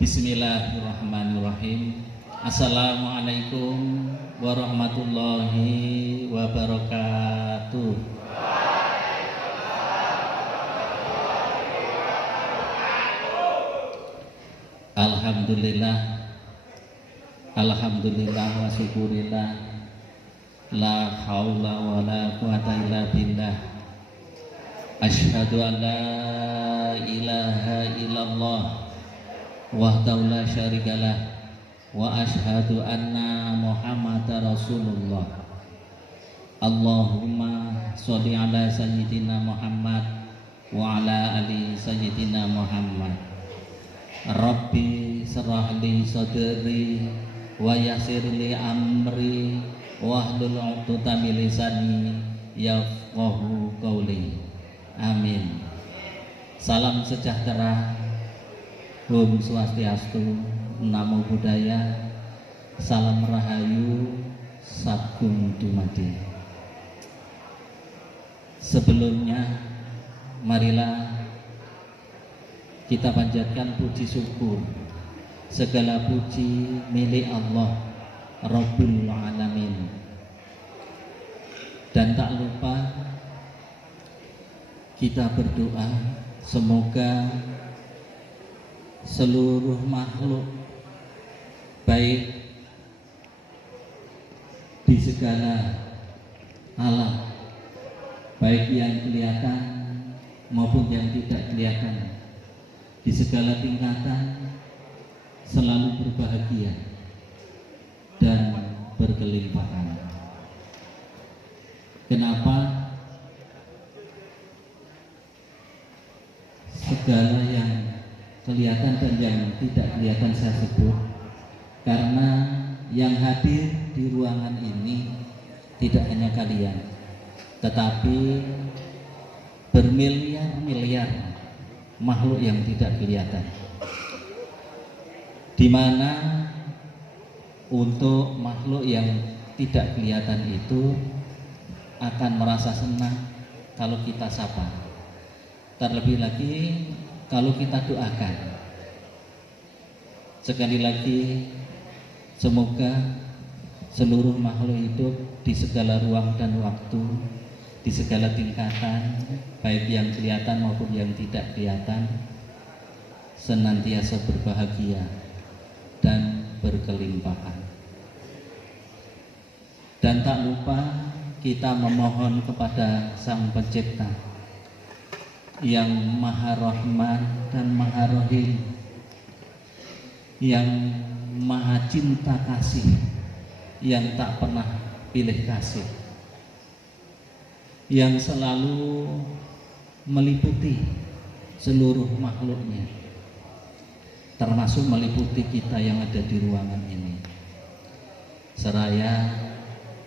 Bismillahirrahmanirrahim. Assalamualaikum warahmatullahi wabarakatuh. Alhamdulillah, alhamdulillah wa syukurillah, la haula wa la quwata illa billah. Asyhadu an la ilaha illallah wahdahu la syarikalah wa asyhadu anna Muhammadar Rasulullah. Allahumma sholli ala sayyidina Muhammad wa ala ali sayyidina Muhammad. Rabbi shrah li sadri wa yassir li amri wahlul 'uqdatam min lisani yafqahu qawli. Amin. Salam sejahtera, Om Swastiastu, Namo Buddhaya, Salam Rahayu, Sagung Dumadi. Sebelumnya, marilah kita panjatkan puji syukur. Segala puji milik Allah Rabbul Alamin. Dan tak lupa kita berdoa semoga seluruh makhluk baik di segala alam, baik yang kelihatan maupun yang tidak kelihatan, di segala tingkatan selalu berbahagia dan berkelimpahan. Kenapa? Segala yang kelihatan dan yang tidak kelihatan saya sebut, karena yang hadir di ruangan ini tidak hanya kalian, tetapi bermiliar-miliar makhluk yang tidak kelihatan, di mana untuk makhluk yang tidak kelihatan itu akan merasa senang kalau kita sapa, terlebih lagi kalau kita doakan. Sekali lagi, semoga seluruh makhluk hidup di segala ruang dan waktu, di segala tingkatan, baik yang kelihatan maupun yang tidak kelihatan, senantiasa berbahagia dan berkelimpahan. Dan tak lupa kita memohon kepada Sang Pencipta yang Maha Rahman dan Maha Rahim, yang Maha Cinta Kasih, yang tak pernah pilih kasih, yang selalu meliputi seluruh makhluknya, termasuk meliputi kita yang ada di ruangan ini. Seraya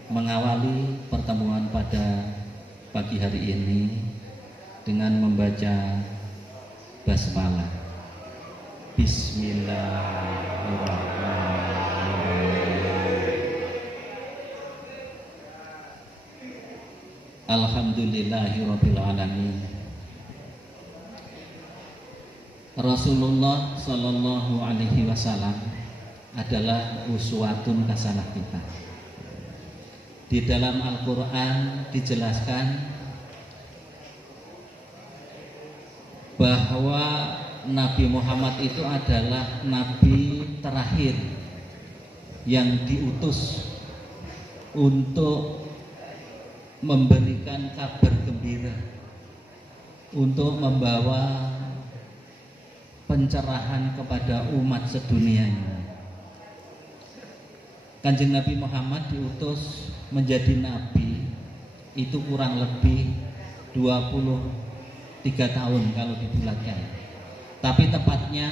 mengawali pertemuan pada pagi hari ini dengan membaca basmalah. Bismillahirrahmanirrahim. Alhamdulillahirabbil alamin. Rasulullah sallallahu alaihi wasallam adalah uswatun hasanah kita. Di dalam Al-Qur'an dijelaskan bahwa Nabi Muhammad itu adalah nabi terakhir yang diutus untuk memberikan kabar gembira, untuk membawa pencerahan kepada umat sedunia. Kanjeng Nabi Muhammad diutus menjadi nabi itu kurang lebih 23 tahun kalau dibulatkan. Tapi tepatnya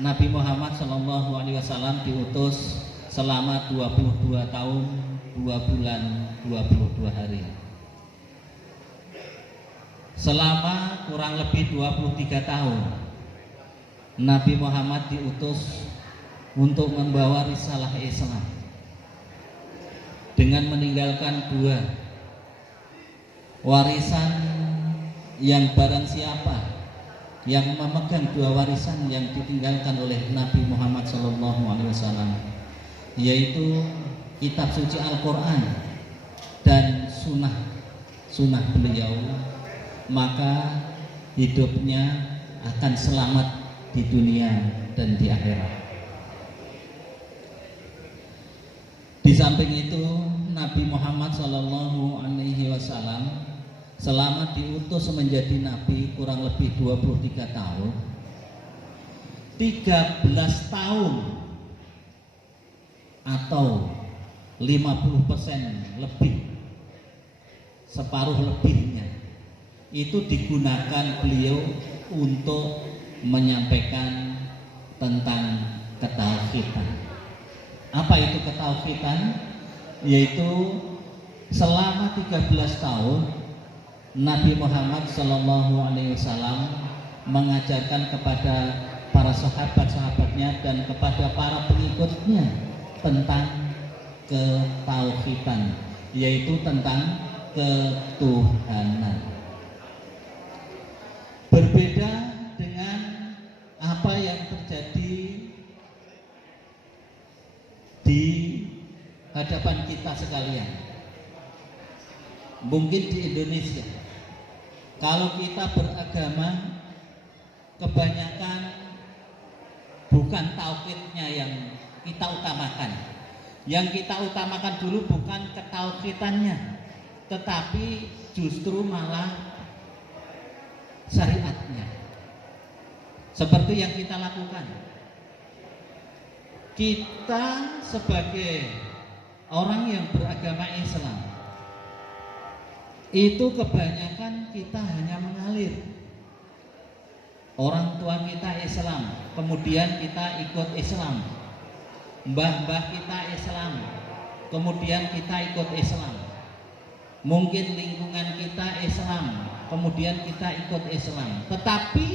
Nabi Muhammad SAW diutus selama 22 tahun 2 bulan 22 hari. Selama kurang lebih 23 tahun Nabi Muhammad diutus untuk membawa risalah Islam dengan meninggalkan 2 warisan yang barang siapa yang memegang dua warisan yang ditinggalkan oleh Nabi Muhammad SAW, yaitu kitab suci Al-Quran dan sunnah beliau, maka hidupnya akan selamat di dunia dan di akhirat. Di samping itu, Nabi Muhammad SAW selama diutus menjadi nabi kurang lebih 23 tahun, 13 tahun atau 50% lebih, separuh lebihnya itu digunakan beliau untuk menyampaikan tentang ketauhidan. Apa itu ketauhidan? Yaitu selama 13 tahun Nabi Muhammad SAW mengajarkan kepada para sahabat-sahabatnya dan kepada para pengikutnya tentang ketauhidan, yaitu tentang ketuhanan. Berbeda dengan apa yang terjadi di hadapan kita sekalian. Mungkin di Indonesia, kalau kita beragama, kebanyakan bukan tauhidnya yang kita utamakan. Yang kita utamakan dulu bukan ketauhidannya, tetapi justru malah syariatnya. Seperti yang kita lakukan, kita sebagai orang yang beragama Islam itu kebanyakan kita hanya mengalir. Orang tua kita Islam, kemudian kita ikut Islam. Mbah-mbah kita Islam, kemudian kita ikut Islam. Mungkin lingkungan kita Islam, kemudian kita ikut Islam. Tetapi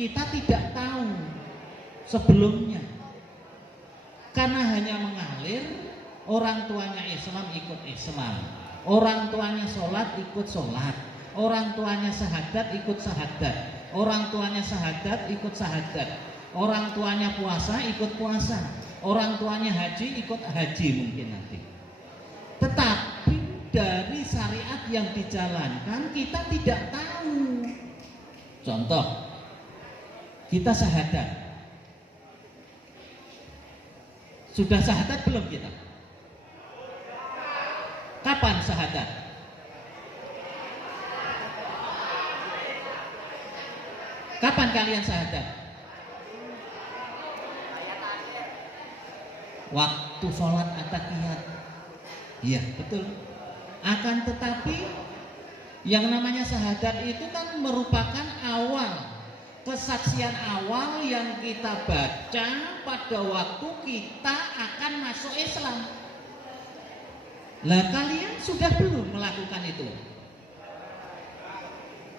kita tidak tahu sebelumnya. Karena hanya mengalir, orang tuanya Islam ikut Islam, orang tuanya sholat ikut sholat, orang tuanya syahadat ikut syahadat, orang tuanya syahadat ikut syahadat, orang tuanya puasa ikut puasa, orang tuanya haji ikut haji mungkin nanti. Tetapi dari syariat yang dijalankan kita tidak tahu. Contoh, kita syahadat. Sudah syahadat belum kita? Kapan syahadat? Kapan kalian syahadat? Waktu sholat at-tahiyat. Iya, betul. Akan tetapi yang namanya syahadat itu kan merupakan awal, kesaksian awal yang kita baca pada waktu kita akan masuk Islam. Lah kalian sudah belum melakukan itu?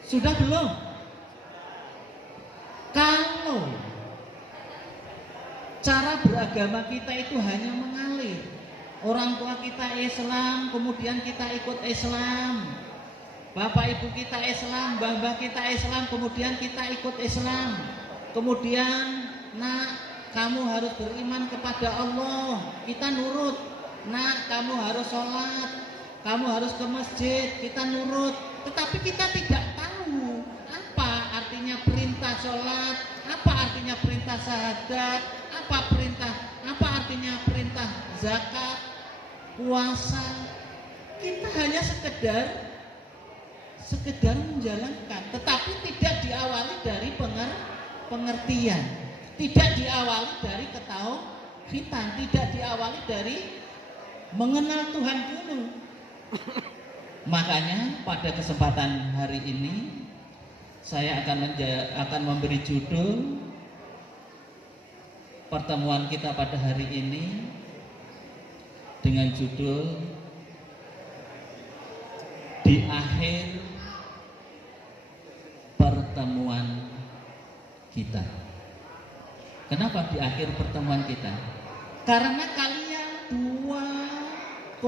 Sudah belum? Kalau cara beragama kita itu hanya mengalir, orang tua kita Islam, kemudian kita ikut Islam, bapak ibu kita Islam, mbah-mbah kita Islam, kemudian kita ikut Islam, kemudian nak kamu harus beriman kepada Allah, kita nurut. Nak, kamu harus sholat, kamu harus ke masjid, kita nurut. Tetapi kita tidak tahu apa artinya perintah sholat, apa artinya perintah syahadat, apa artinya perintah zakat, puasa. Kita hanya sekedar menjalankan, tetapi tidak diawali dari pengertian, tidak diawali dari ketauhidan, tidak diawali dari mengenal Tuhan dulu. Makanya pada kesempatan hari ini saya akan memberi judul pertemuan kita pada hari ini dengan judul di akhir pertemuan kita. Kenapa di akhir pertemuan kita? Karena kalian 2,7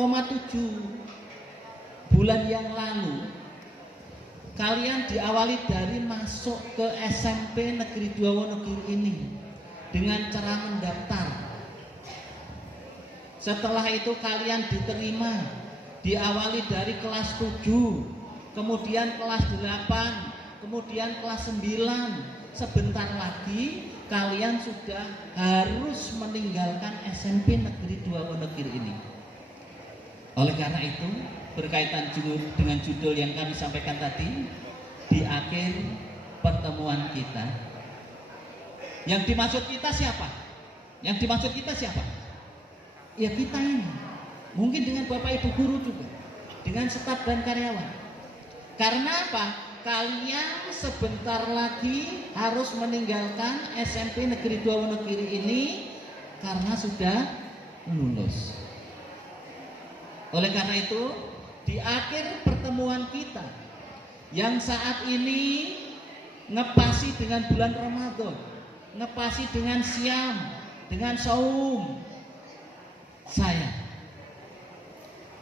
bulan yang lalu kalian diawali dari masuk ke SMP Negeri 2 Wonogiri ini dengan cara mendaftar. Setelah itu kalian diterima, diawali dari kelas 7, kemudian kelas 8, kemudian kelas 9. Sebentar lagi kalian sudah harus meninggalkan SMP Negeri 2 Wonogiri ini. Oleh karena itu, berkaitan dengan judul yang kami sampaikan tadi, di akhir pertemuan kita, yang dimaksud kita siapa? Yang dimaksud kita siapa? Ya kita ini. Mungkin dengan Bapak Ibu guru juga, dengan staf dan karyawan. Karena apa? Kalian sebentar lagi harus meninggalkan SMP Negeri 2 Wonogiri ini karena sudah lulus. Oleh karena itu, di akhir pertemuan kita yang saat ini ngepasi dengan bulan Ramadan, ngepasi dengan siam, dengan saum, saya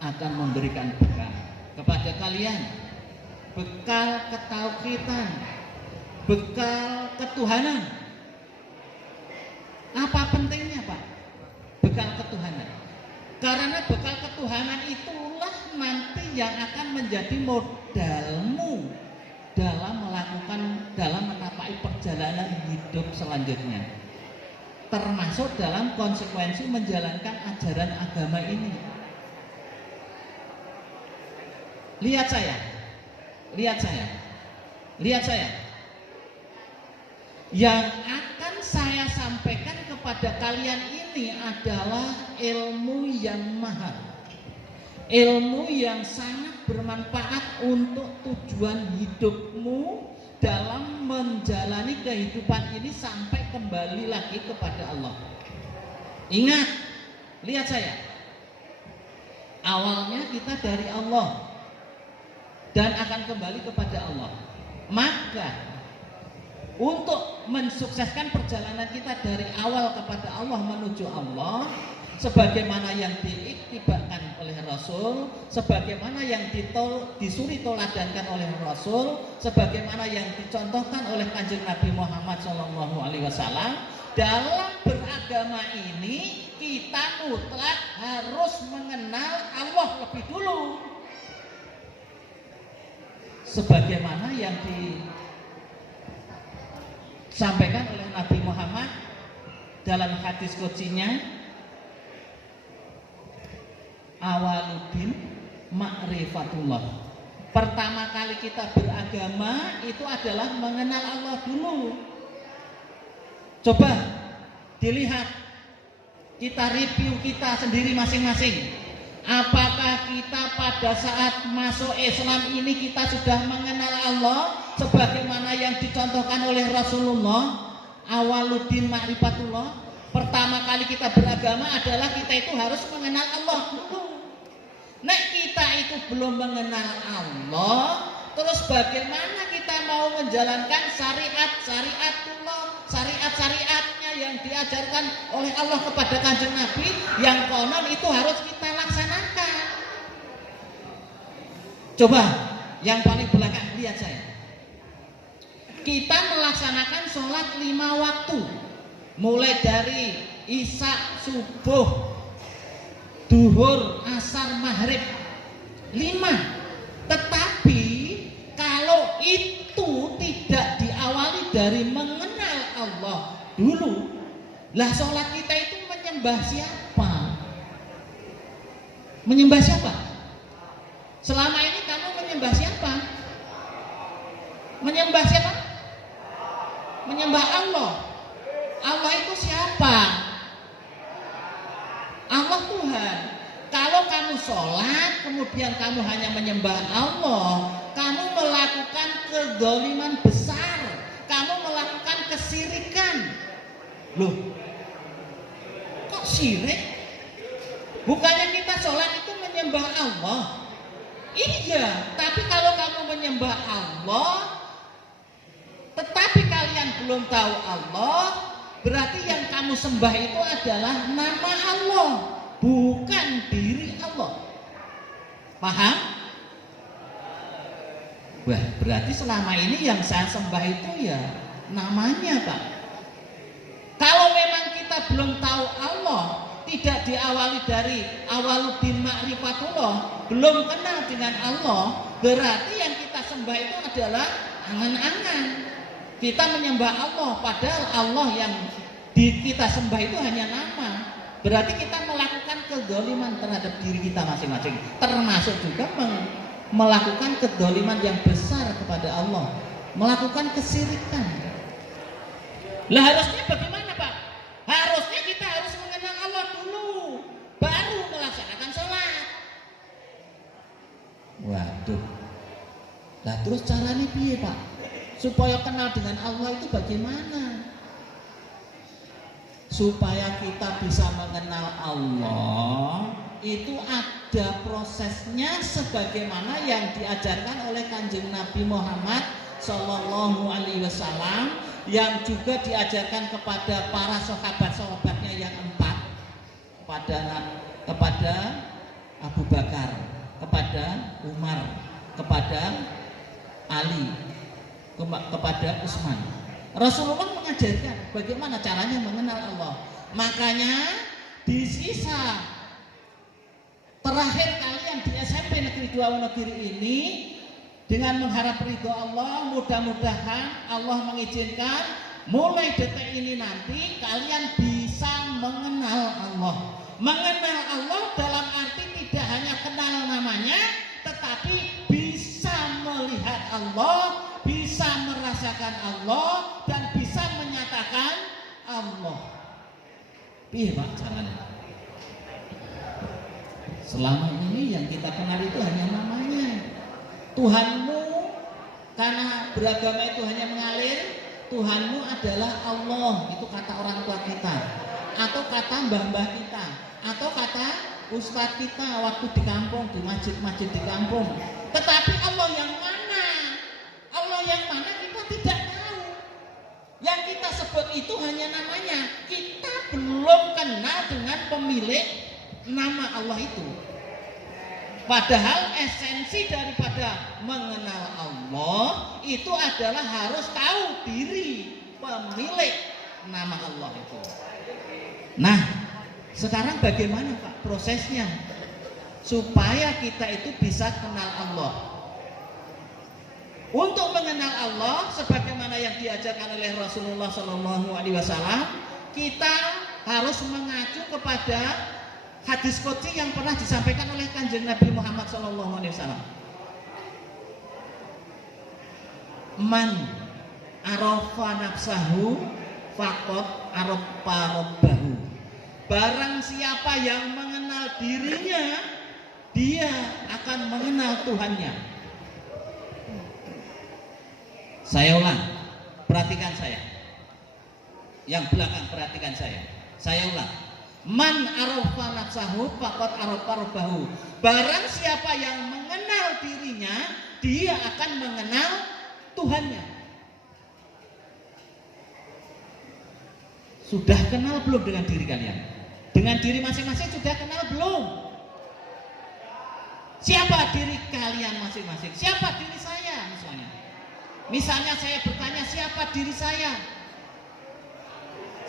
akan memberikan bekal kepada kalian, bekal ketauhidan, bekal ketuhanan. Apa pentingnya, Pak? Bekal ketuhanan. Karena bekal ketuhanan itulah nanti yang akan menjadi modalmu dalam menapai perjalanan hidup selanjutnya, termasuk dalam konsekuensi menjalankan ajaran agama ini. Lihat saya. Yang akan saya sampaikan kepada kalian ini adalah ilmu yang mahal, ilmu yang sangat bermanfaat untuk tujuan hidupmu dalam menjalani kehidupan ini sampai kembali lagi kepada Allah. Ingat, lihat saya, awalnya kita dari Allah dan akan kembali kepada Allah. Maka untuk mensukseskan perjalanan kita dari awal kepada Allah menuju Allah, sebagaimana yang diiktibarkan oleh Rasul, sebagaimana yang disuri toladankan oleh Rasul, sebagaimana yang dicontohkan oleh Kanjeng Nabi Muhammad SAW, dalam beragama ini kita mutlak harus mengenal Allah lebih dulu, sebagaimana yang disampaikan oleh Nabi Muhammad dalam hadis qudsinya, awaluddin ma'rifatullah. Pertama kali kita beragama itu adalah mengenal Allah dulu. Coba dilihat, kita review kita sendiri masing-masing. Apakah kita pada saat masuk Islam ini kita sudah mengenal Allah sebagaimana yang dicontohkan oleh Rasulullah? Awaluddin ma'rifatullah. Pertama kali kita beragama adalah kita itu harus mengenal Allah dulu. Nek kita itu belum mengenal Allah, terus bagaimana kita mau menjalankan syariatnya yang diajarkan oleh Allah kepada Kanjeng Nabi, yang konon itu harus kita laksanakan. Coba yang paling belakang, lihat saya. Kita melaksanakan sholat 5 waktu, mulai dari isya, subuh, duhur, asar, maghrib, 5. Tetapi kalau itu tidak diawali dari mengenal Allah dulu, lah sholat kita itu menyembah siapa? Menyembah siapa? Selama ini kamu menyembah siapa? Menyembah siapa? Menyembah Allah. Allah itu siapa? Allah Tuhan. Kalau kamu sholat kemudian kamu hanya menyembah Allah, kamu melakukan kezaliman besar, kamu melakukan kesirikan. Loh, kok syirik? Bukannya kita sholat itu menyembah Allah? Iya, tapi kalau kamu menyembah Allah tetapi kalian belum tahu Allah, berarti yang kamu sembah itu adalah nama Allah, bukan diri Allah. Paham? Wah, berarti selama ini yang saya sembah itu ya namanya, Pak. Kalau memang kita belum tahu Allah, tidak diawali dari awaluddin ma'rifatullah, belum kenal dengan Allah, berarti yang kita sembah itu adalah angan-angan. Kita menyembah Allah, padahal Allah yang kita sembah itu hanya nama. Berarti kita melakukan kezaliman terhadap diri kita masing-masing, termasuk juga melakukan kezaliman yang besar kepada Allah, melakukan kesyirikan. Lah harusnya bagaimana, Pak? Harusnya kita harus mengenal Allah dulu, baru melaksanakan sholat. Waduh. Nah terus caranya piye, Pak? Supaya kenal dengan Allah itu bagaimana? Supaya kita bisa mengenal Allah itu ada prosesnya sebagaimana yang diajarkan oleh Kanjeng Nabi Muhammad Sallallahu Alaihi Wasallam, yang juga diajarkan kepada para sahabat-sahabatnya yang 4, kepada Abu Bakar, kepada Umar, kepada Ali, kepada Utsman. Rasulullah mengajarkan bagaimana caranya mengenal Allah. Makanya di sisa terakhir kalian di SMP Negeri 2 Wonogiri ini, dengan mengharap ridho Allah, mudah-mudahan Allah mengizinkan mulai detik ini nanti kalian bisa mengenal Allah. Mengenal Allah dalam arti tidak hanya kenal namanya, tetapi bisa melihat Allah, bisa merasakan Allah, dan bisa menyatakan Allah. Iya, Pak, caranya. Selama ini yang kita kenal itu hanya namanya. Tuhanmu, karena beragama itu hanya mengalir, Tuhanmu adalah Allah, itu kata orang tua kita, atau kata mbah-mbah kita, atau kata ustadz kita waktu di kampung, di masjid-masjid di kampung. Tetapi Allah yang mana? Allah yang mana kita tidak tahu. Yang kita sebut itu hanya namanya. Kita belum kenal dengan pemilik nama Allah itu. Padahal esensi daripada mengenal Allah itu adalah harus tahu diri pemilik nama Allah itu. Nah, sekarang bagaimana, Pak, prosesnya supaya kita itu bisa kenal Allah? Untuk mengenal Allah sebagaimana yang diajarkan oleh Rasulullah Shallallahu Alaihi Wasallam, kita harus mengacu kepada hadis qudsi yang pernah disampaikan oleh Kanjeng Nabi Muhammad Sallallahu Alaihi Wasallam. Man arafa nafsahu faqad arafa rabbahu. Barang siapa yang mengenal dirinya, dia akan mengenal Tuhannya. Saya ulang, perhatikan saya. Yang belakang perhatikan saya. Saya ulang. Man arafa nafsahu faqad arafa rabbahu. Barang siapa yang mengenal dirinya, dia akan mengenal Tuhannya. Sudah kenal belum dengan diri kalian? Dengan diri masing-masing sudah kenal belum? Siapa diri kalian masing-masing? Siapa diri saya misalnya? Misalnya saya bertanya, siapa diri saya?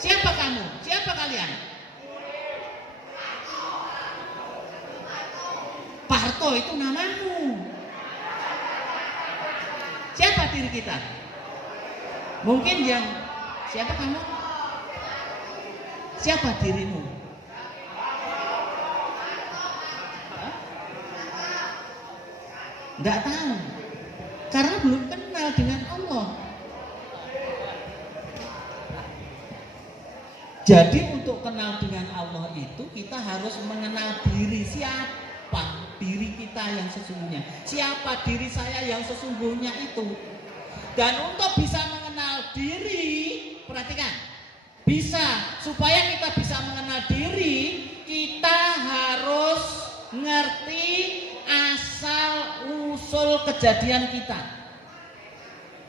Siapa kamu? Siapa kalian? Parto itu namamu. Siapa diri kita? Mungkin yang siapa kamu? Siapa dirimu? Enggak tahu. Karena belum kenal dengan Allah. Jadi untuk kenal dengan Allah itu kita harus mengenal diri. Siapa diri kita yang sesungguhnya? Siapa diri saya yang sesungguhnya itu? Dan untuk bisa mengenal diri, perhatikan, supaya kita bisa mengenal diri, kita harus ngerti asal usul kejadian kita.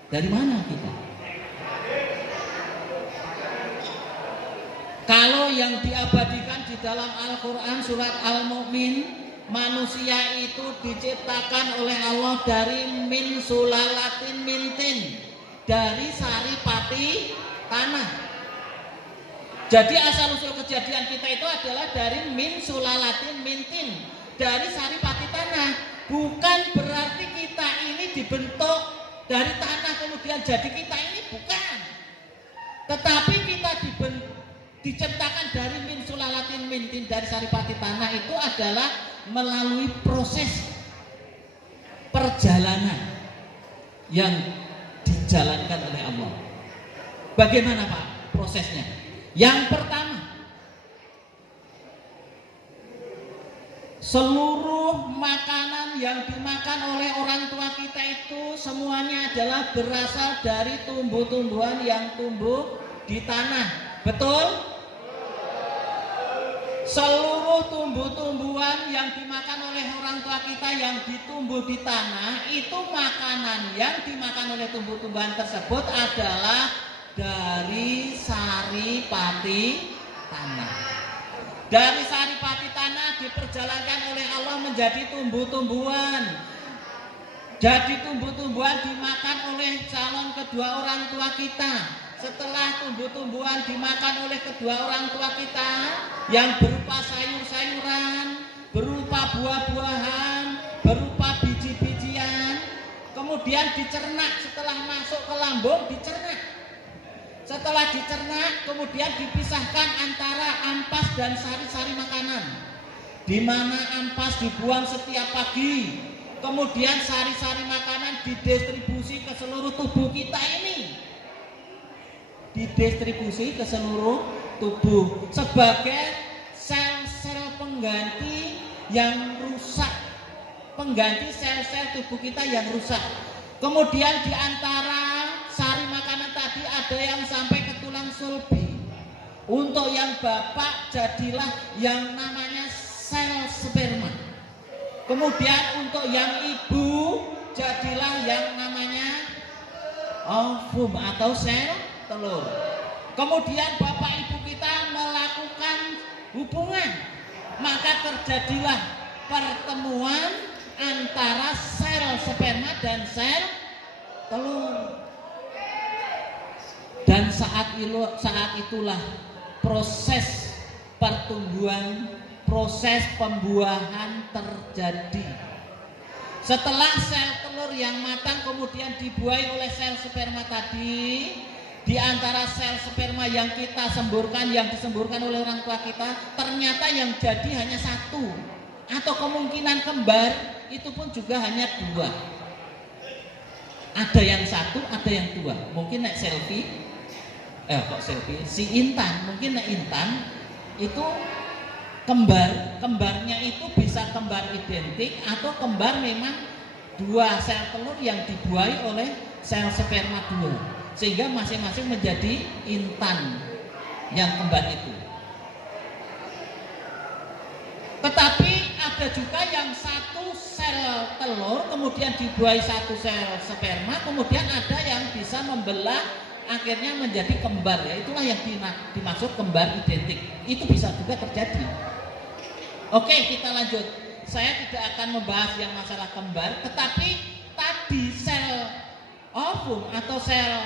Dari mana kita? Kalau yang diabadikan di dalam Al-Quran surat Al-Mu'min manusia itu diciptakan oleh Allah dari min sulalatin mintin, dari saripati tanah. Jadi asal usul kejadian kita itu adalah dari min sulalatin mintin, dari saripati tanah. Bukan berarti kita ini dibentuk dari tanah kemudian jadi kita ini, bukan. Tetapi kita diciptakan dari min sulalatin mintin, dari saripati tanah, itu adalah melalui proses perjalanan yang dijalankan oleh Allah. Bagaimana Pak prosesnya? Yang pertama, seluruh makanan yang dimakan oleh orang tua kita itu semuanya adalah berasal dari tumbuh-tumbuhan yang tumbuh di tanah. Betul? Seluruh tumbuh-tumbuhan yang dimakan oleh orang tua kita yang ditumbuh di tanah, itu makanan yang dimakan oleh tumbuh-tumbuhan tersebut adalah dari saripati tanah. Dari saripati tanah diperjalankan oleh Allah menjadi tumbuh-tumbuhan. Jadi tumbuh-tumbuhan dimakan oleh calon kedua orang tua kita. Setelah tumbuh-tumbuhan dimakan oleh kedua orang tua kita yang berupa sayur-sayuran, berupa buah-buahan, berupa biji-bijian, kemudian dicerna. Setelah masuk ke lambung dicerna. Setelah dicerna kemudian dipisahkan antara ampas dan sari-sari makanan, di mana ampas dibuang setiap pagi, kemudian sari-sari makanan didistribusi ke seluruh tubuh kita ini, didistribusi ke seluruh tubuh sebagai sel-sel pengganti yang rusak, pengganti sel-sel tubuh kita yang rusak. Kemudian di antara sari makanan tadi ada yang sampai ke tulang sulbi. Untuk yang bapak jadilah yang namanya sel sperma. Kemudian untuk yang ibu jadilah yang namanya ovum atau sel telur. Kemudian bapak ibu kita melakukan hubungan, maka terjadilah pertemuan antara sel sperma dan sel telur. Dan saat itulah proses pertumbuhan, proses pembuahan terjadi. Setelah sel telur yang matang kemudian dibuahi oleh sel sperma tadi, di antara sel sperma yang kita semburkan, yang disemburkan oleh orang tua kita, ternyata yang jadi hanya satu, atau kemungkinan kembar itu pun juga hanya dua. Ada yang satu, ada yang dua. Mungkin naik selfie, si Intan, mungkin naik Intan itu kembarnya itu bisa kembar identik atau kembar memang dua sel telur yang dibuahi oleh sel sperma dua, sehingga masing-masing menjadi intan yang kembar itu. Tetapi ada juga yang satu sel telur kemudian dibuahi satu sel sperma, kemudian ada yang bisa membelah akhirnya menjadi kembar, ya itulah yang dimaksud kembar identik. Itu bisa juga terjadi. Oke, kita lanjut. Saya tidak akan membahas yang masalah kembar, tetapi tadi sel ovum atau sel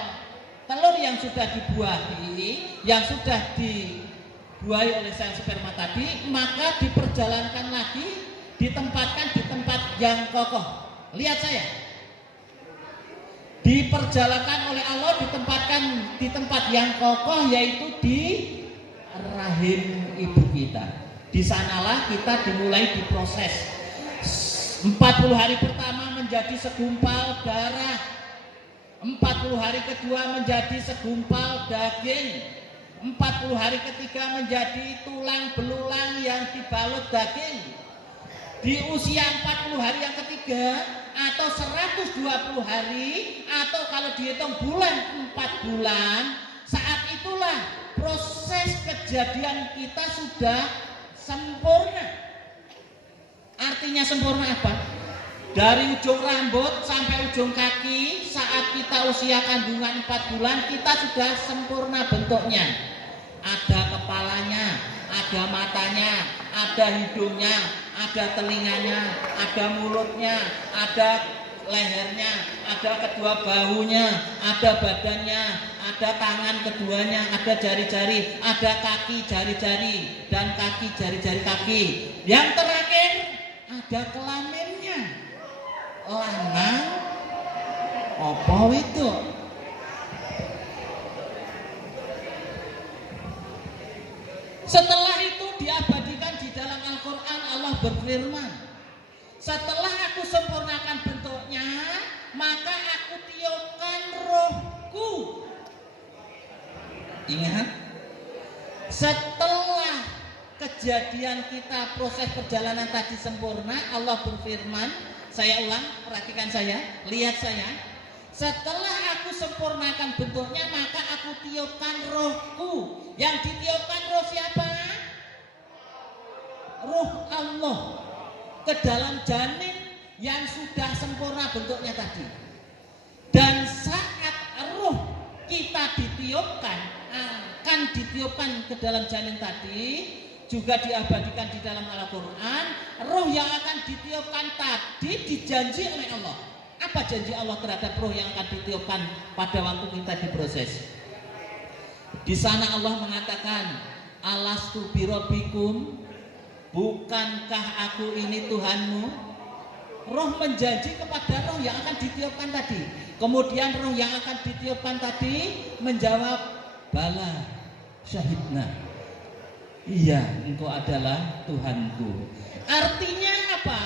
telur yang sudah dibuahi, yang sudah dibuahi oleh sel sperma tadi, maka diperjalankan lagi, ditempatkan di tempat yang kokoh. Lihat saya, diperjalankan oleh Allah, ditempatkan di tempat yang kokoh, yaitu di rahim ibu kita. Di sanalah kita dimulai diproses. 40 hari pertama menjadi segumpal darah, 40 hari kedua menjadi segumpal daging, 40 hari ketiga menjadi tulang belulang yang dibalut daging. Di usia 40 hari yang ketiga atau 120 hari, atau kalau dihitung bulan 4 bulan, saat itulah proses kejadian kita sudah sempurna. Artinya sempurna apa? Dari ujung rambut sampai ujung kaki, saat kita usia kandungan 4 bulan, kita sudah sempurna bentuknya. Ada kepalanya, ada matanya, ada hidungnya, ada telinganya, ada mulutnya, ada lehernya, ada kedua bahunya, ada badannya, ada tangan keduanya, ada jari-jari, ada kaki jari-jari dan kaki jari-jari kaki. Yang terakhir ada kelaminnya. Lanang apa itu? Setelah itu diabadikan di dalam Al-Quran. Allah berfirman, setelah aku sempurnakan bentuknya, maka aku tiupkan rohku. Ingat, setelah kejadian kita proses perjalanan tadi sempurna, Allah berfirman, saya ulang, perhatikan saya, lihat saya. Setelah aku sempurnakan bentuknya, maka aku tiupkan rohku. Yang ditiupkan roh siapa? Roh Allah ke dalam janin yang sudah sempurna bentuknya tadi. Dan saat roh kita ditiupkan, akan ditiupkan ke dalam janin tadi, juga diabadikan di dalam Al-Quran. Roh yang akan ditiupkan tadi dijanji oleh Allah. Apa janji Allah terhadap roh yang akan ditiupkan pada waktu kita diproses? Di sana Allah mengatakan, alastu birabbikum, bukankah aku ini Tuhanmu? Roh menjanji kepada roh yang akan ditiupkan tadi. Kemudian roh yang akan ditiupkan tadi menjawab, bala syahidna, iya engkau adalah Tuhanku. Artinya apa?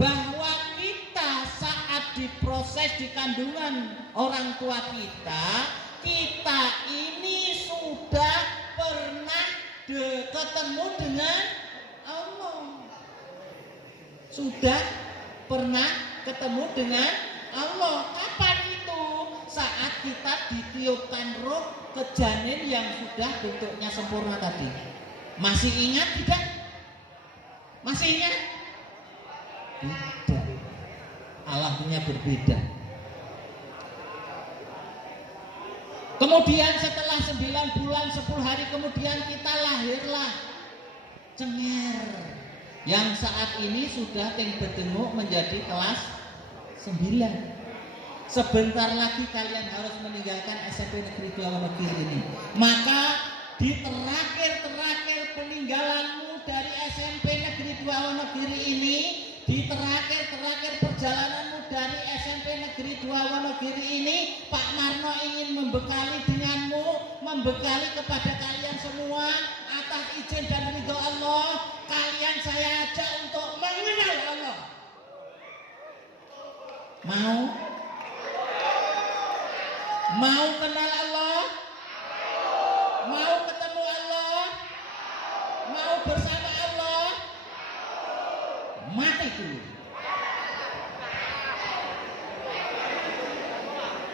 Bahwa kita saat diproses di kandungan orang tua kita, kita ini sudah pernah ketemu dengan Allah. Sudah pernah ketemu dengan Allah. Kapan itu? Saat kita ditiupkan roh ke janin yang sudah bentuknya sempurna tadi. Masih ingat tidak? Masih ingat? Tidak. Alamnya berbeda. Kemudian setelah 9 bulan 10 hari kemudian kita lahirlah Cenger, yang saat ini sudah bertenguk menjadi kelas 9. Sebentar lagi kalian harus meninggalkan SMP Negeri 2 Wonogiri ini. Maka di terakhir peninggalanmu dari SMP Negeri 2 Wonogiri ini, di terakhir perjalananmu dari SMP Negeri 2 Wonogiri ini, Pak Marno ingin membekali denganmu, membekali kepada kalian semua atas izin dan ridho Allah, kalian saya ajak untuk mengenal Allah. Mau? Mau kenal Allah? Mau ketemu Allah? Mau bersama Allah? Mati dulu.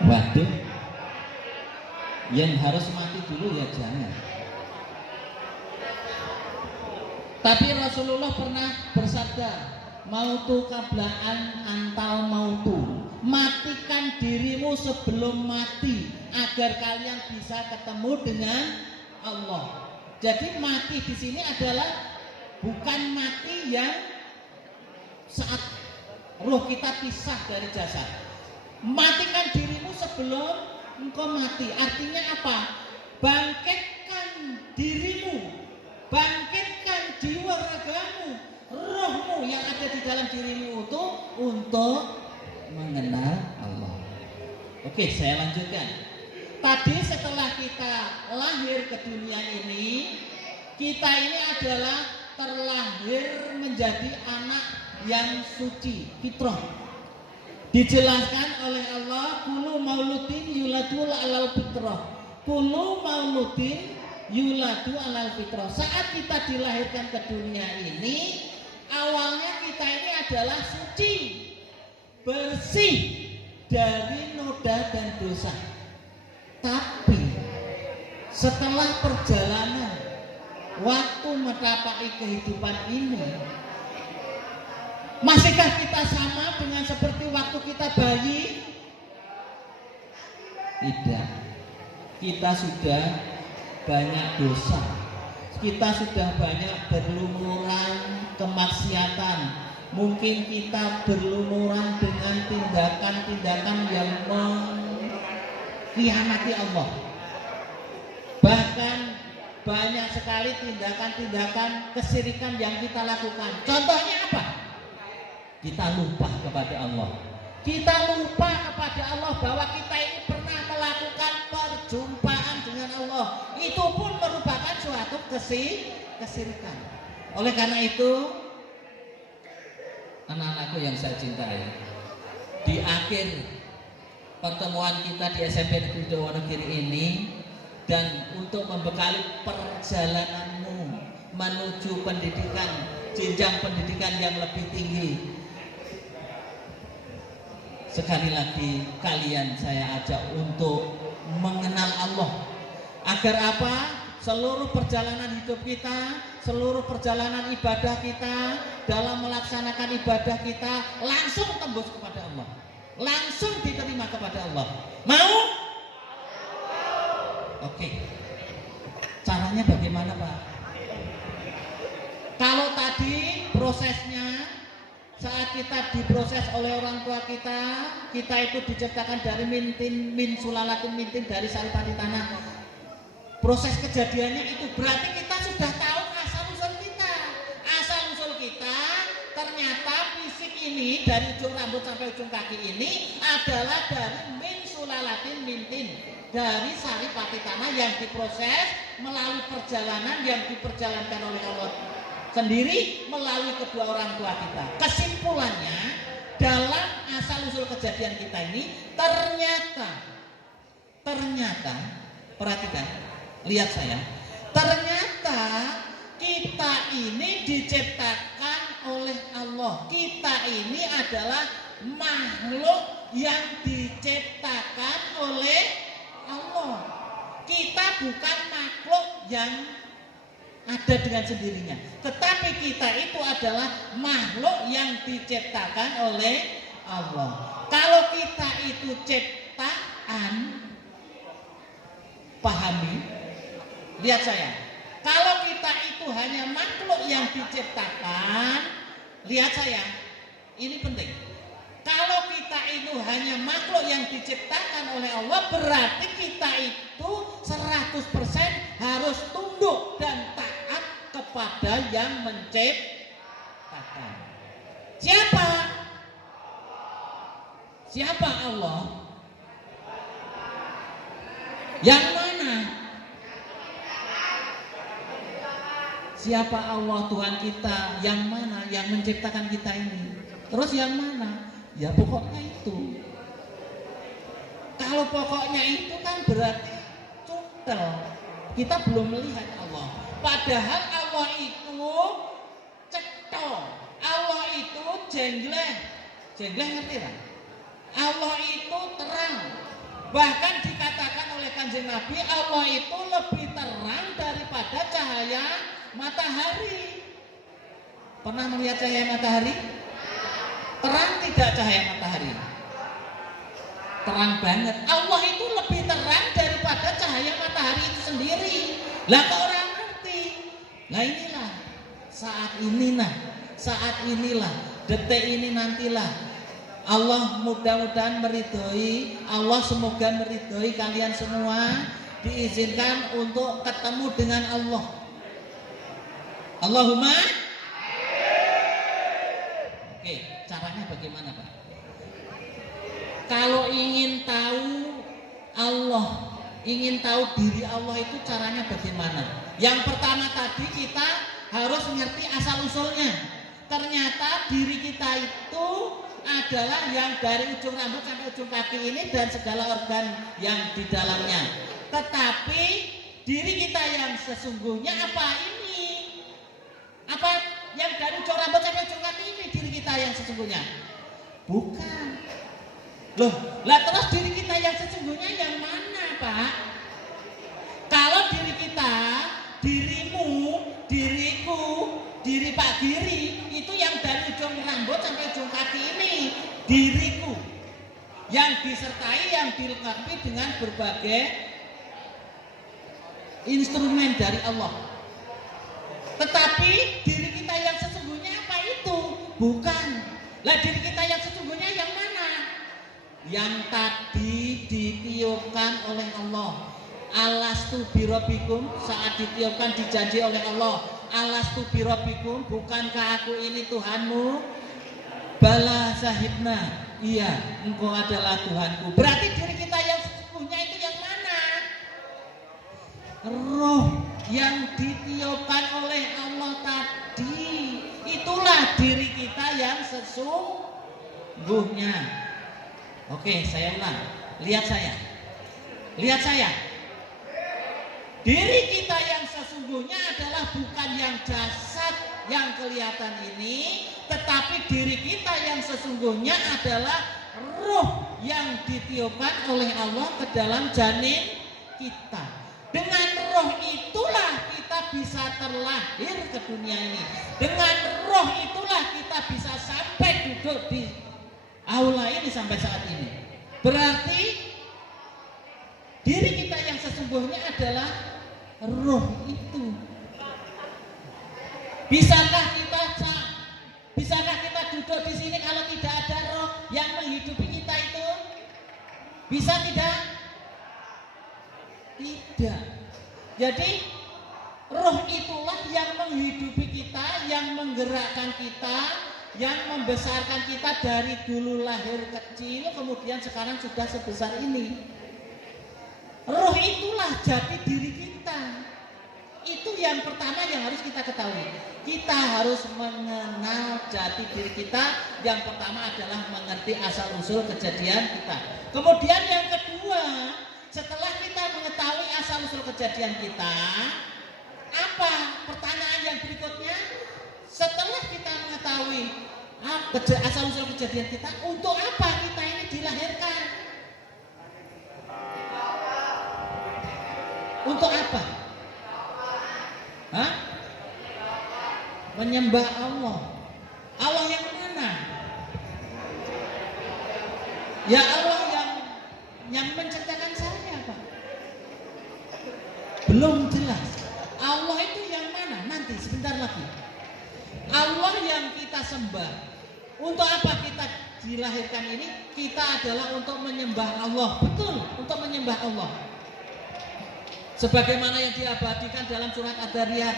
Waduh, yang harus mati dulu ya jangan. Tapi Rasulullah pernah bersabda, mautu qablaan antal mautu, matikan dirimu sebelum mati agar kalian bisa ketemu dengan Allah. Jadi mati di sini adalah bukan mati yang saat roh kita pisah dari jasad. Matikan dirimu sebelum engkau mati. Artinya apa? Bangkitkan dirimu, bangkitkan jiwa ragamu, rohmu yang ada di dalam dirimu itu untuk mengenal Allah. Oke, saya lanjutkan. Tadi setelah kita lahir ke dunia ini, kita ini adalah terlahir menjadi anak yang suci, fitrah. Dijelaskan oleh Allah, kullu mauludin yuladu alal fitrah. Kullu mauludin yuladu alal fitrah. Saat kita dilahirkan ke dunia ini, awalnya kita ini adalah suci, bersih dari noda dan dosa. Tapi setelah perjalanan waktu merapai kehidupan ini, masihkah kita sama dengan seperti waktu kita bayi? Tidak. Kita sudah banyak dosa. kita sudah banyak berlumuran kemaksiatan. Mungkin kita berlumuran dengan tindakan-tindakan yang mengkhianati Allah. Bahkan banyak sekali tindakan-tindakan kesyirikan yang kita lakukan. Contohnya apa? Kita lupa kepada Allah. Kita lupa kepada Allah bahwa kita ini pernah melakukan perjumpaan dengan Allah. Itu pun merupakan suatu kesyirikan. Oleh karena itu, anak-anakku yang saya cintai, di akhir pertemuan kita di SMP Negeri Wonogiri ini, dan untuk membekali perjalananmu menuju pendidikan, jenjang pendidikan yang lebih tinggi, sekali lagi kalian saya ajak untuk mengenal Allah. Agar apa? Seluruh perjalanan hidup kita, seluruh perjalanan ibadah kita, dalam melaksanakan ibadah kita langsung tembus kepada Allah, langsung diterima kepada Allah. Mau? Oke. Caranya bagaimana, Pak? Kalau tadi prosesnya saat kita diproses oleh orang tua kita itu diciptakan dari min sulalatin mintin, dari saripati tanah. Proses kejadiannya itu berarti kita sudah tahu asal usul kita. Asal usul kita ternyata fisik ini dari ujung rambut sampai ujung kaki ini adalah dari min sulalatin mintin, dari saripati tanah yang diproses melalui perjalanan yang diperjalankan oleh Allah sendiri melalui kedua orang tua kita. Kesimpulannya, dalam asal usul kejadian kita ini ternyata perhatikan, lihat saya, ternyata kita ini diciptakan oleh Allah. Kita ini adalah makhluk yang diciptakan oleh Allah. Kita bukan makhluk yang ada dengan sendirinya, tetapi kita itu adalah makhluk yang diciptakan oleh Allah. Kalau kita itu ciptaan, pahami, lihat saya, kalau kita itu hanya makhluk yang diciptakan, lihat saya, ini penting. Kalau kita itu hanya makhluk yang diciptakan oleh Allah, berarti kita itu 100% harus tunduk dan taat kepada yang menciptakan. Siapa? Siapa Allah? Yang mana? Siapa Allah Tuhan kita? Yang mana? Yang menciptakan kita ini. Terus yang mana? Ya pokoknya itu. Kalau pokoknya itu kan berarti total. Kita belum melihat Allah. Padahal Allah itu cetok. Allah itu jengleh. Jengleh ngerti kan? Allah itu terang. Bahkan dikatakan oleh Kanjeng Nabi, Allah itu lebih terang daripada cahaya matahari. Pernah melihat cahaya matahari? Terang tidak cahaya matahari? Terang banget. Allah itu lebih terang daripada cahaya matahari itu sendiri. Lah kok orang ngerti? Nah inilah saat inilah detik ini nantilah Allah mudah-mudahan meridhoi, Allah semoga meridhoi kalian semua, diizinkan untuk ketemu dengan Allah. Allahumma. Oke, caranya bagaimana, Pak? Kalau ingin tahu Allah, ingin tahu diri Allah itu caranya bagaimana? Yang pertama tadi kita harus mengerti asal usulnya. Ternyata diri kita itu adalah yang dari ujung rambut sampai ujung kaki ini dan segala organ yang di dalamnya. Tetapi diri kita yang sesungguhnya apa ini? Apa yang dari ujung rambut sampai ujung kaki ini diri kita yang sesungguhnya? Bukan. Loh, lah terus diri kita yang sesungguhnya yang mana, Pak? Kalau diri kita, dirimu, diriku, diri Pak Giri itu yang dari ujung rambut sampai ujung kaki ini diriku, yang disertai, yang dilengkapi dengan berbagai instrumen dari Allah. yang tadi ditiupkan oleh Allah. Alastu birabbikum, saat ditiupkan dijanji oleh Allah, alastu birabbikum, bukankah aku ini Tuhanmu? Bala sahibna, iya engkau adalah Tuhanku. Berarti diri kita yang sesungguhnya itu yang mana? Roh yang ditiupkan oleh Allah tadi, itulah diri kita yang sesungguhnya. Oke, saya ulang. Lihat saya. Lihat saya. Diri kita yang sesungguhnya adalah bukan yang jasad yang kelihatan ini, tetapi diri kita yang sesungguhnya adalah roh yang ditiupkan oleh Allah ke dalam janin kita. Dengan roh itulah kita bisa terlahir ke dunia ini. Dengan roh itulah kita bisa sampai duduk di aula ini sampai saat ini. Berarti diri kita yang sesungguhnya adalah roh itu. Bisakah kita duduk di sini kalau tidak ada roh yang menghidupi kita itu? Bisa tidak? Tidak. Jadi roh itulah yang menghidupi kita, yang menggerakkan kita, yang membesarkan kita dari dulu lahir kecil, kemudian sekarang sudah sebesar ini. Roh itulah jati diri kita. Itu yang pertama yang harus kita ketahui. Kita harus mengenal jati diri kita. Yang pertama adalah mengerti asal usul kejadian kita. Kemudian yang kedua, setelah kita mengetahui asal usul kejadian kita, apa pertanyaan yang berikutnya? Setelah kita mengetahui asal usul kejadian kita, untuk apa kita ini dilahirkan? Untuk apa? Hah? Menyembah Allah. Allah yang mana? Ya Allah yang menciptakan saya, Pak. Belum jelas. Allah itu yang mana? Nanti sebentar lagi. Allah yang kita sembah. Untuk apa kita dilahirkan ini? Kita adalah untuk menyembah Allah. Betul, untuk menyembah Allah. Sebagaimana yang diabadikan dalam surat Ad-Dariyat,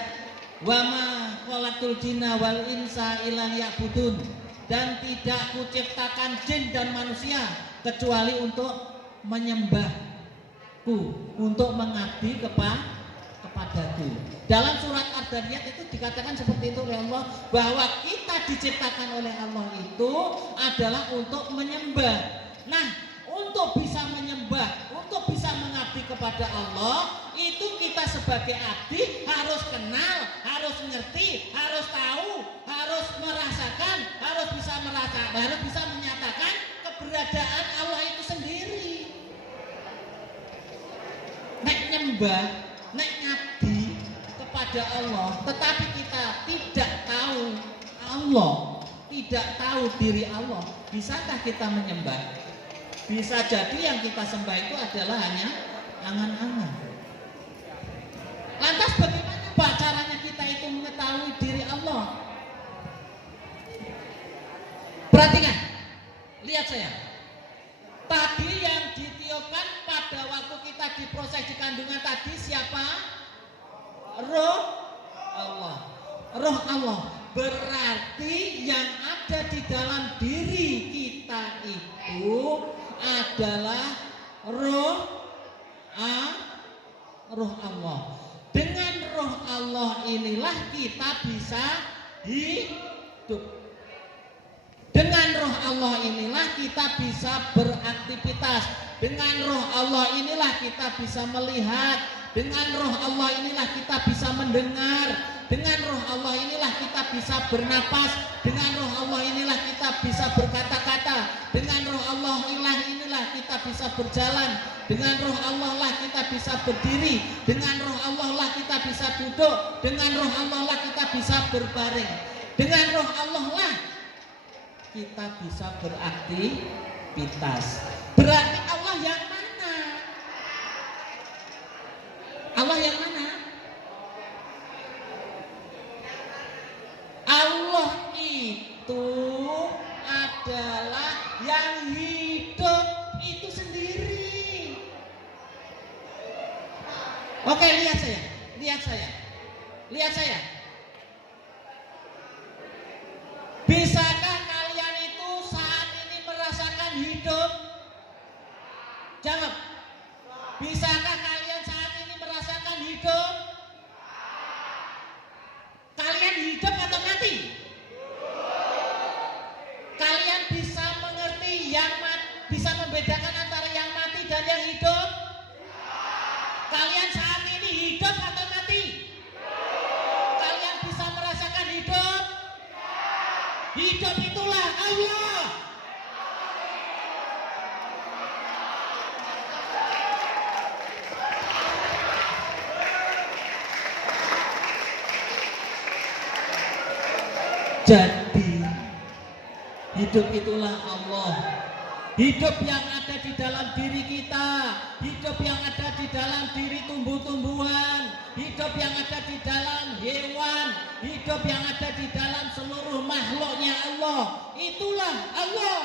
wa ma khalaqtul jinna wal insa illa liya'budun, dan tidak kuciptakan jin dan manusia kecuali untuk menyembahku, untuk mengabdi kepadaku. Dalam surat Ad-Dariyat itu dikatakan seperti itu oleh Allah, bahwa kita diciptakan oleh Allah itu adalah untuk menyembah. Nah, untuk bisa menyembah, untuk bisa mengabdi kepada Allah, itu kita sebagai abdi harus kenal, harus ngerti, harus tahu, harus merasakan, harus bisa menyatakan keberadaan Allah itu sendiri. Nek nyembah, nek ngabdi kepada Allah, tetapi kita tidak tahu Allah, tidak tahu diri Allah, bisakah kita menyembah? Bisa jadi yang kita sembah itu adalah hanya angan-angan. Lantas bagaimana Pak caranya kita itu mengetahui diri Allah? Perhatikan, lihat saya. Tadi yang ditiupkan pada waktu kita diproses di kandungan tadi siapa? Roh Allah. Roh Allah. Berarti yang ada di dalam diri kita itu adalah roh Allah. Dengan roh Allah inilah kita bisa hidup. Dengan roh Allah inilah kita bisa beraktivitas. Dengan roh Allah inilah kita bisa melihat. Dengan roh Allah inilah kita bisa mendengar. Dengan roh Allah inilah kita bisa bernapas. Dengan roh Allah inilah kita bisa berkata-kata. Dengan roh Allah inilah kita bisa berjalan. Dengan roh Allah lah kita bisa berdiri. Dengan roh Allah lah kita bisa duduk. Dengan roh Allah lah kita bisa berbaring. Dengan roh Allah lah kita bisa beraktivitas. Berarti Allah yang mana? Allah yang mana? Allah itu adalah yang hidup. lihat saya, lihat saya, lihat saya. Bisakah kalian itu saat ini merasakan hidup? Jawab. Bisakah kalian saat ini merasakan hidup? Kalian hidup atau mati? Kalian bisa mengerti bisa membedakan antara yang mati dan yang hidup? Kalian saat ini hidup atau mati? Kalian bisa merasakan hidup? Hidup itulah Allah. Jadi hidup itulah Allah. Hidup yang ada di dalam diri kita, hidup yang ada di dalam diri tumbuh-tumbuhan, hidup yang ada di dalam hewan, hidup yang ada di dalam seluruh makhluknya Allah. Itulah Allah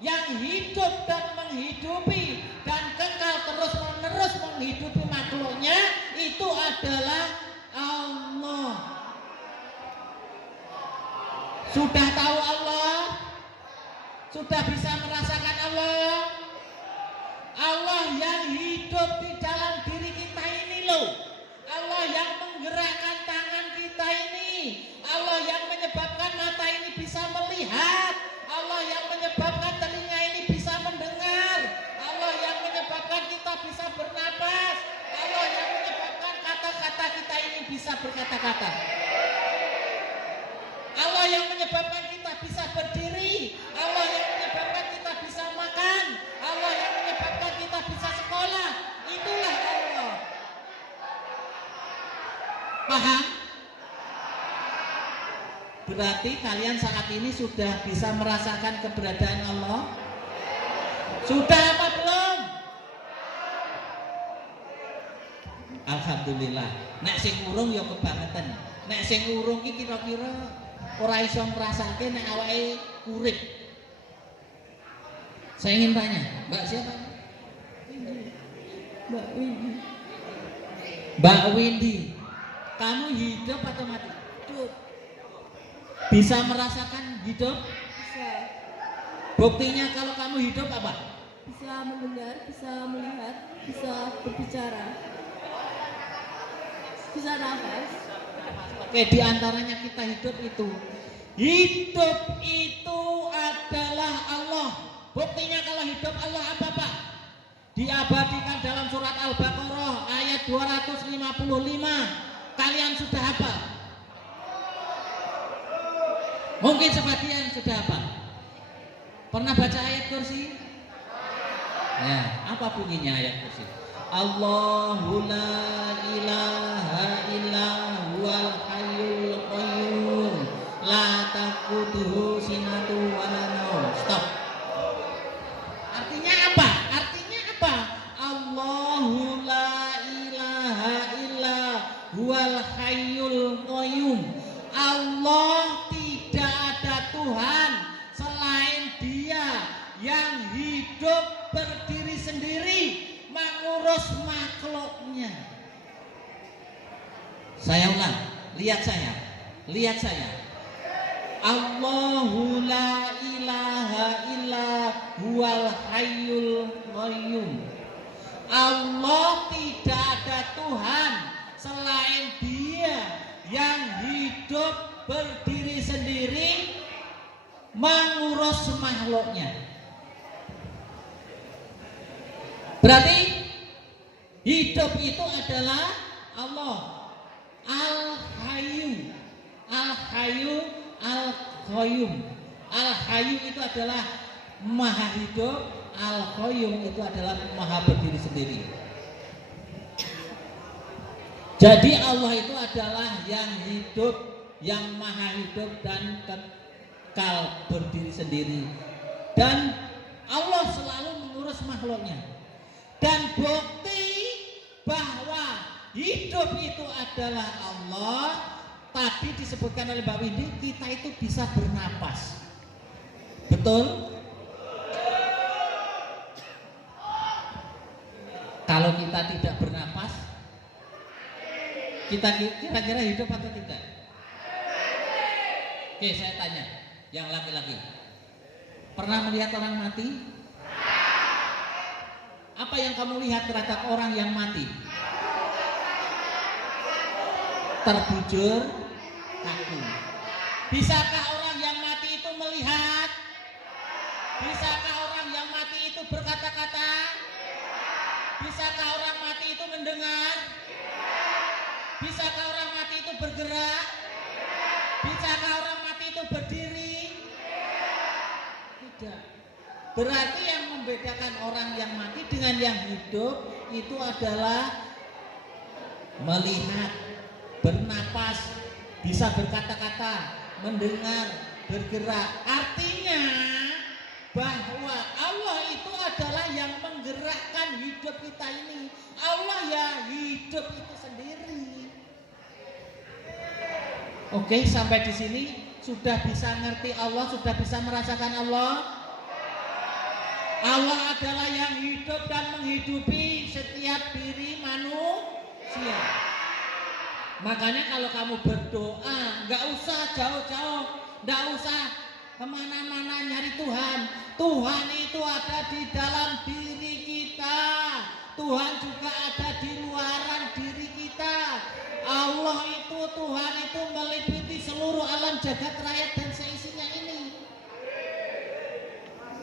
yang hidup dan menghidupi dan kekal terus-menerus menghidupi makhluknya. Itu adalah Allah. Sudah tahu Allah? Sudah bisa merasakan Allah? Allah yang hidup di dalam diri kita ini loh. Allah yang menggerakkan tangan kita ini. Allah yang menyebabkan mata ini bisa melihat. Allah yang menyebabkan telinga ini bisa mendengar. Allah yang menyebabkan kita bisa bernapas. Allah yang menyebabkan kata-kata kita ini bisa berkata-kata. Allah yang menyebabkan kita bisa berdiri. Allah yang menyebabkan kita bisa makan. Allah yang menyebabkan kita bisa sekolah. Itulah Allah. Paham? Berarti kalian saat ini sudah bisa merasakan keberadaan Allah? Sudah apa belum? Alhamdulillah. Nek sing urung ya kebangetan. Nek sing urung iki kira-kira ora iso ngrasake nek awake urip. Saya ingin tanya, Mbak siapa? Mbak Windy. Mbak Windy, kamu hidup atau mati? Hidup. Bisa merasakan hidup? Bisa. Buktinya kalau kamu hidup apa? Bisa mendengar, bisa melihat, bisa berbicara, bisa nafas. Oke, diantaranya kita hidup itu. Hidup itu adalah Allah. Buktinya kalau hidup Allah apa Pak? Diabadikan dalam surat Al-Baqarah ayat 255. Kalian sudah hafal? Mungkin sebagian sudah hafal. Pernah baca ayat kursi? Ya, apa bunyinya ayat kursi? Allahu la ilaha illa huwal hayyul qayyum la taquduhu sinatu wa la naum. Stop. Artinya apa? Artinya apa? Allahu la ilaha illa huwal hayyul qayyum. Allah tidak ada Tuhan selain Dia yang hidup berdiri sendiri, mengurus makhluknya. Saya ulang, lihat saya. Allahu la ilaha illa huwal hayyul qayyum. Allah tidak ada Tuhan selain Dia yang hidup berdiri sendiri, mengurus makhluknya. Berarti hidup itu adalah Allah. Al-Hayyu, Al-Hayyu, Al-Qayyum. Al-Hayyu itu adalah maha hidup, Al-Qayyum itu adalah maha berdiri sendiri. Jadi Allah itu adalah yang hidup, yang maha hidup dan kekal berdiri sendiri. Dan Allah selalu mengurus makhluknya. Dan bukti bahwa hidup itu adalah Allah, tadi disebutkan oleh Mbak Windy, kita itu bisa bernapas. Betul? Kalau kita tidak bernapas, Kita kira-kira hidup atau tidak? Oke, saya tanya yang laki-laki. Pernah melihat orang mati? Apa yang kamu lihat terhadap orang yang mati? Terbujur kaku. Bisakah orang yang mati itu melihat? Bisakah orang yang mati itu berkata-kata? Bisakah orang mati itu mendengar? Bisakah orang mati itu bergerak? Bisakah orang mati itu berdiri? Tidak. Berarti yang membedakan orang yang mati dengan yang hidup itu adalah melihat, bernapas, bisa berkata-kata, mendengar, bergerak. Artinya bahwa Allah itu adalah yang menggerakkan hidup kita ini. Allah ya hidup itu sendiri. Oke, sampai di sini sudah bisa ngerti Allah, sudah bisa merasakan Allah. Allah adalah yang hidup dan menghidupi setiap diri manusia. Makanya kalau kamu berdoa, nggak usah jauh-jauh, nggak usah kemana-mana nyari Tuhan. Tuhan itu ada di dalam diri kita. Tuhan juga ada di luaran diri kita. Allah itu, Tuhan itu meliputi seluruh alam jagat raya dan seisinya ini.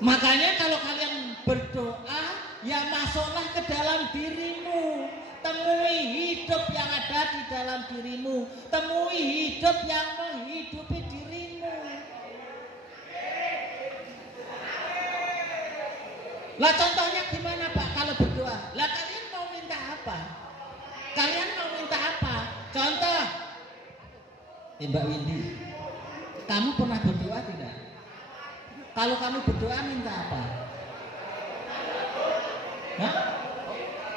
Makanya kalau kalian berdoa, ya masuklah ke dalam dirimu. Temui hidup yang ada di dalam dirimu. Temui hidup yang menghidupi dirimu. Lah contohnya gimana Pak kalau berdoa? Lah kalian mau minta apa? Kalian mau minta apa? Contoh, Mbak Windy, kamu pernah berdoa tidak? Kalau kamu berdoa minta apa? Hah?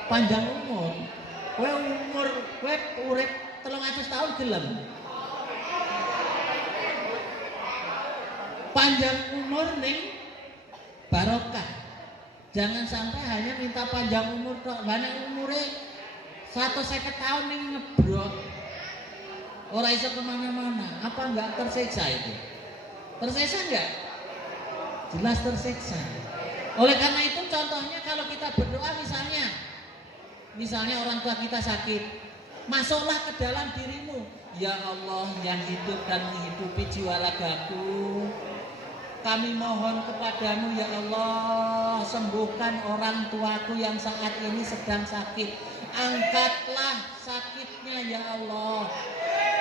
Panjang umur. Kowe urip 300 tahun gelem. Panjang umur ning barokah. Jangan sampai hanya minta panjang umur tok. Banyak umure 150 tahun ning ngebrok. Ora iso kemana-mana. Apa enggak tersiksa itu? Tersiksa enggak? Jelas tersiksa. Oleh karena itu contohnya kalau kita berdoa misalnya orang tua kita sakit, masuklah ke dalam dirimu. Ya Allah yang hidup dan menghidupi jiwa ragaku, kami mohon kepadamu ya Allah, sembuhkan orang tuaku yang saat ini sedang sakit. Angkatlah sakitnya ya Allah.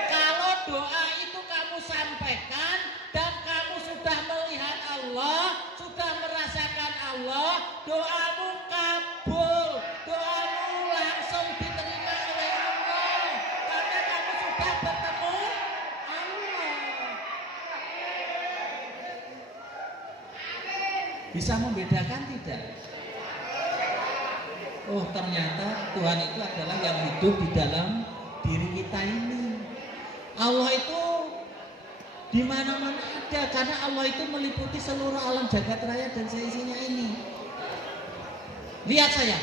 Kalau doa itu kamu sampaikan dan kamu sudah melihat Allah, sudah merasakan Allah, doamu kabul, doamu langsung diterima oleh Allah karena kamu sudah bertemu Allah. Bisa membedakan tidak? Oh ternyata Tuhan itu adalah yang hidup di dalam diri kita ini. Allah itu di mana-mana ada karena Allah itu meliputi seluruh alam jagat raya dan seisinya ini. Lihat saya.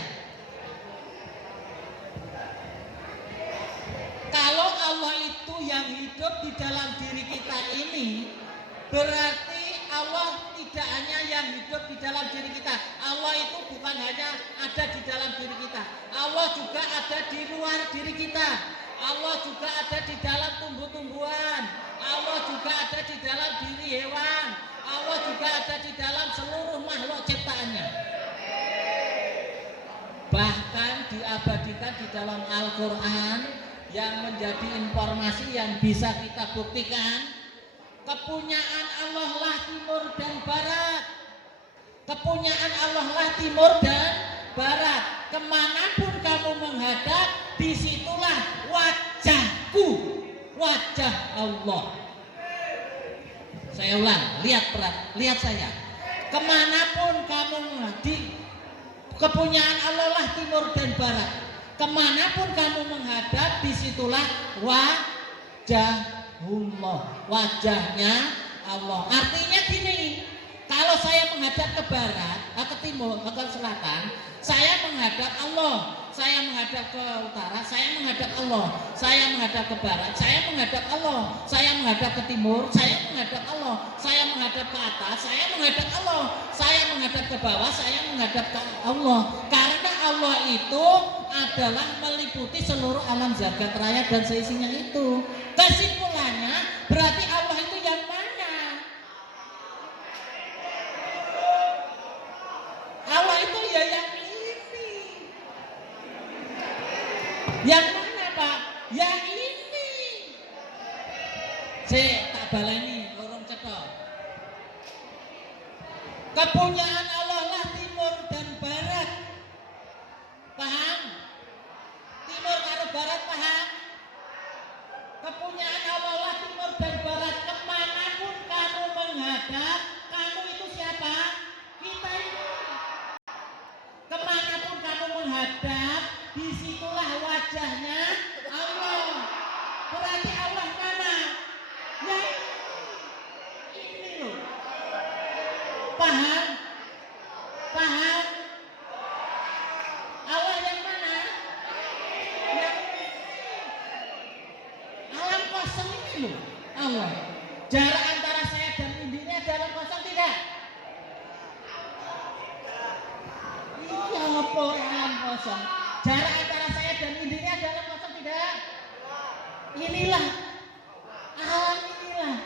Kalau Allah itu yang hidup di dalam diri kita ini, berarti Allah tidak hanya yang hidup di dalam diri kita. Allah itu bukan hanya ada di dalam diri kita. Allah juga ada di luar diri kita. Allah juga ada di dalam tumbuh-tumbuhan. Allah juga ada di dalam diri hewan. Allah juga ada di dalam seluruh makhluk ciptaannya. Bahkan diabadikan di dalam Al-Quran yang menjadi informasi yang bisa kita buktikan. Kepunyaan Allah lah timur dan barat. Kepunyaan Allah lah timur dan barat. Kemanapun kamu menghadap, disitulah wajahku, wajah Allah. Saya ulang, lihat saya. Kemanapun kamu di kepunyaan Allah lah timur dan barat. Kemanapun kamu menghadap, disitulah wajah Allah, wajahnya Allah. Artinya gini, kalau Kalau saya menghadap ke barat, ke timur, ke selatan, saya menghadap Allah. Saya menghadap ke utara, saya menghadap Allah. Saya menghadap ke barat, saya menghadap Allah. Saya menghadap ke timur, saya menghadap Allah. Saya menghadap ke atas, saya menghadap Allah. Saya menghadap ke bawah, saya menghadap ke Allah. Karena Allah itu adalah meliputi seluruh alam jagat raya dan seisinya itu. Kesimpulannya, berarti Allah itu yang mana? Allah itu ya yang ini. Yang mana, Pak? Yang ini. Tak baleni, orang cetok. Kepunyaan Allah lah timur dan barat. Paham? Timur karo barat paham? Kepunyaan Allah lah timur dan barat. Kemanapun kamu menghadap, kamu itu siapa? Kita itu. Kemanapun kamu menghadap, disitulah wajahnya Allah. Berarti Allah mana? Ya ini loh. Paham? Paham? Allah yang mana? Yang ini. Alam kosong ini loh. Allah. Jarak antara saya dan indinya dalam kosong tidak? Iya apa alam kosong? Jarak antara saya dan indinya dalam kosong tidak? Inilah alam inilah.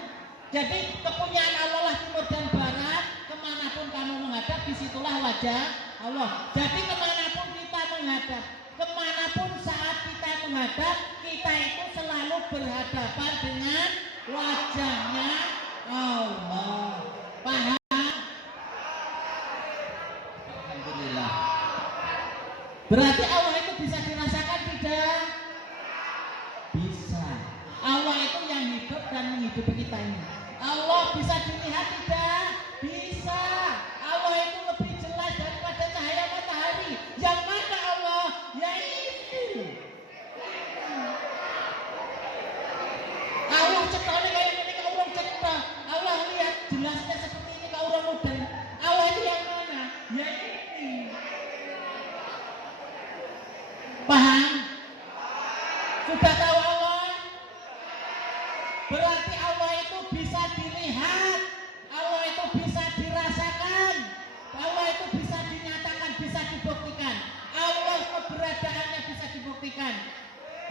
Jadi kepunyaan Allah lah timur dan barat. Kemanapun kamu menghadap, disitulah wajah Allah. Jadi kemanapun kita menghadap, kemanapun saat kita menghadap, kita itu selalu berhadapan dengan wajahnya Allah. Paham? Alhamdulillah. Berarti Allah itu bisa dirasakan tidak? Bisa. Allah itu yang hidup dan menghidupi kita ini. Allah bisa dilihat tidak? Bisa. Allah itu lebih jelas daripada cahaya matahari. Yang mana Allah? Ya ini. Allah cetane kayak gini ke orang cetak. Allah lihat jelasnya seperti ini ke orang muda. Allah itu yang mana? Ya ini. Paham? Sudah tahu Allah? Berarti Allah itu bisa dilihat. Allah itu bisa dirasakan. Allah itu bisa dinyatakan, bisa dibuktikan. Allah keberadaannya bisa dibuktikan.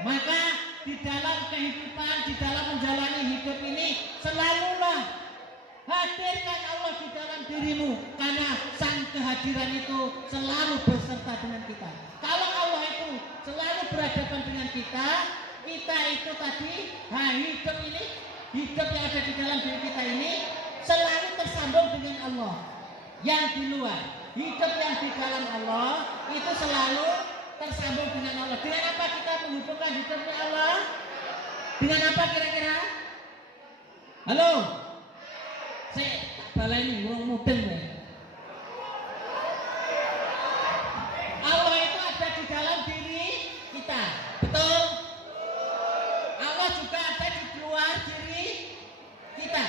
Maka di dalam kehidupan, di dalam menjalani hidup ini, selalulah hadirkan Allah di dalam dirimu. Karena sang kehadiran itu selalu beserta dengan kita. Kalau Allah itu selalu berhadapan dengan kita itu tadi hidup ini, hidup yang ada di dalam diri kita ini selalu tersambung dengan Allah. Yang di luar, hidup yang di dalam Allah itu selalu tersambung dengan Allah. Dengan apa kita menghubungkan hidupnya Allah? Dengan apa kira-kira? Halo? Saya tak baleni wong mudeng ya. Allah itu ada di dalam diri kita. Betul? Allah juga ada di luar diri kita.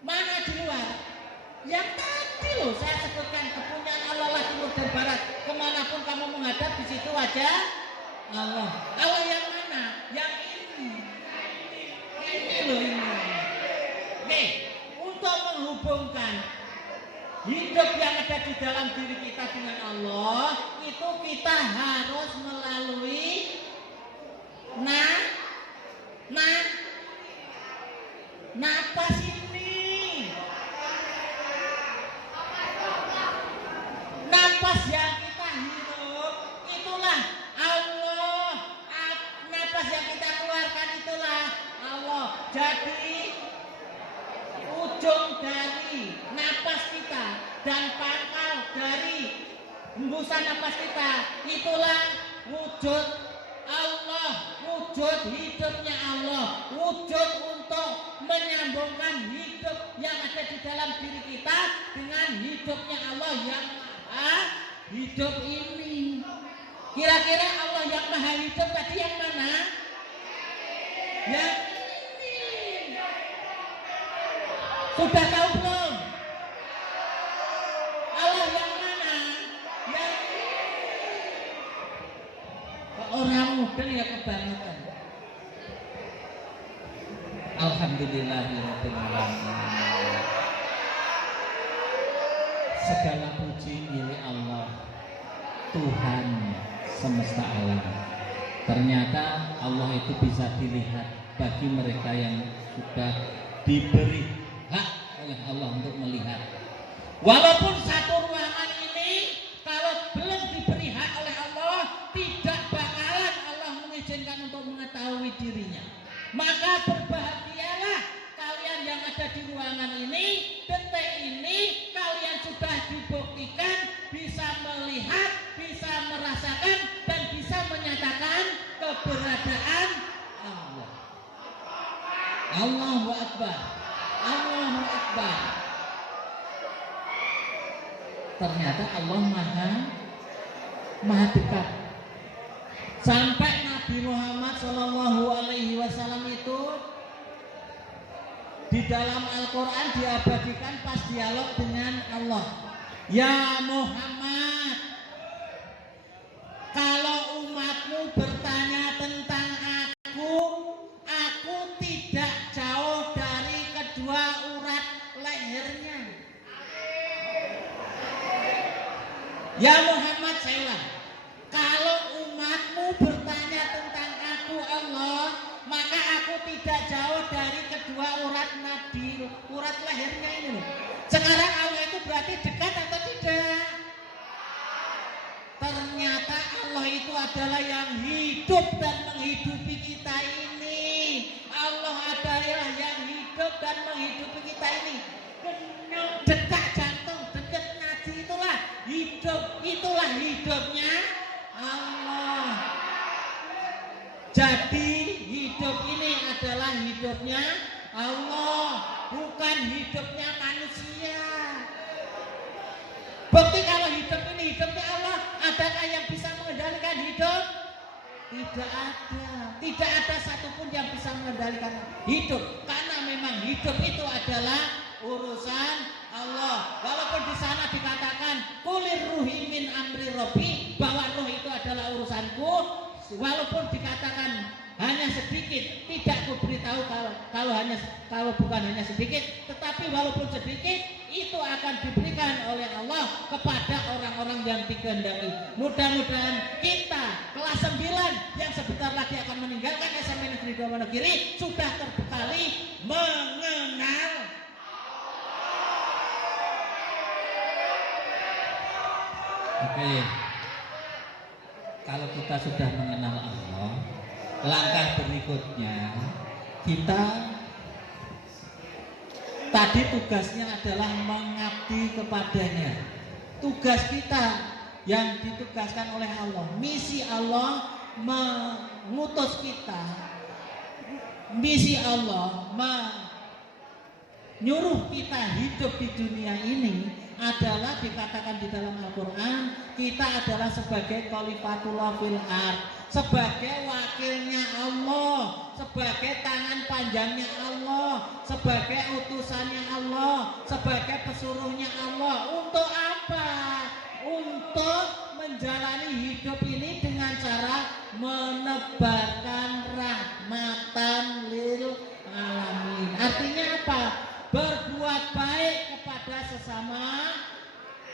Mana di luar? Yang tadi loh saya sebutkan, kepunyaan Allah lah timur dan barat. Kemanapun kamu menghadap, di situ wajah Allah. Allah yang mana? Yang ini. Ini loh ini. Oke, untuk menghubungkan hidup yang ada di dalam diri kita dengan Allah, itu kita harus melalui napas ini. Napas yang kita hirup itulah Allah. Napas yang kita keluarkan itulah Allah. Jadi ujung dari napas kita dan pangkal dari hembusan napas kita itulah wujud Allah, wujud hidupnya Allah, wujud untuk menyambungkan hidup yang ada di dalam diri kita dengan hidupnya Allah yang maha hidup ini. Kira-kira Allah yang maha hidup tadi yang mana? Yang ini. Sudah tahu belum? Alhamdulillahirabbil alamin. Segala puji milik Allah, Tuhan semesta alam. Ternyata Allah itu bisa dilihat bagi mereka yang sudah diberi hak oleh Allah untuk melihat. Walaupun satu ruangan ini kalau belum diberi hak oleh Allah, tidak bakalan Allah mengizinkan untuk mengetahui dirinya. Maka berbahagialah kalian yang ada di ruangan ini. Detik ini kalian sudah dibuktikan bisa melihat, bisa merasakan, dan bisa menyatakan keberadaan Allah. Allahu Akbar, Allahu Akbar. Ternyata Allah maha dekat. Sampai Nabi Muhammad SAW itu di dalam Al-Quran diabadikan pas dialog dengan Allah. Ya Muhammad, kalau umatmu bertanya tentang aku tidak jauh dari kedua urat lehernya. Ya Muhammad, saya ulang, kalau umatmu bertanya tentang aku Allah, maka aku tidak jauh dari kedua urat nadi, urat lehernya ini. Sekarang Allah itu berarti dekat atau tidak? Ternyata Allah itu adalah yang hidup dan menghidupi kita ini. Allah adalah yang hidup dan menghidupi kita ini. Detak jantung, dekat nadi, itulah hidup, itulah hidupnya Allah. Jadi hidup ini adalah hidupnya Allah, bukan hidupnya manusia. Bukti kalau hidup ini hidupnya Allah, adakah yang bisa mengendalikan hidup? Tidak ada. Tidak ada satupun yang bisa mengendalikan hidup, karena memang hidup itu adalah urusan Allah. Walaupun di sana dikatakan kulir ruhi min amri robbi, bahwa roh itu adalah urusanku, walaupun dikatakan hanya sedikit, tidak kuberitahu kalau bukan hanya sedikit, tetapi walaupun sedikit itu akan diberikan oleh Allah kepada orang-orang yang dikehendaki. Mudah-mudahan kita kelas 9 yang sebentar lagi akan meninggalkan SMP Negeri 2 Wonogiri sudah terbekali mengenal Oke. Kalau kita sudah mengenal Allah, langkah berikutnya kita tadi tugasnya adalah mengabdi kepadanya. Tugas kita yang ditugaskan oleh Allah, misi Allah mengutus kita, misi Allah menyuruh kita hidup di dunia ini adalah dikatakan di dalam Al-Quran, kita adalah sebagai khalifatullah fil ard, sebagai wakilnya Allah, sebagai tangan panjangnya Allah, sebagai utusannya Allah, sebagai pesuruhnya Allah. Untuk apa? Untuk menjalani hidup ini dengan cara menebarkan rahmatan lil alamin. Artinya apa? Berbuat baik kepada sesama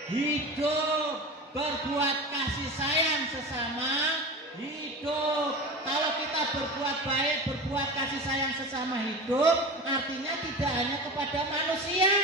hidup, berbuat kasih sayang sesama hidup. Kalau kita berbuat baik, berbuat kasih sayang sesama hidup, artinya tidak hanya kepada manusia,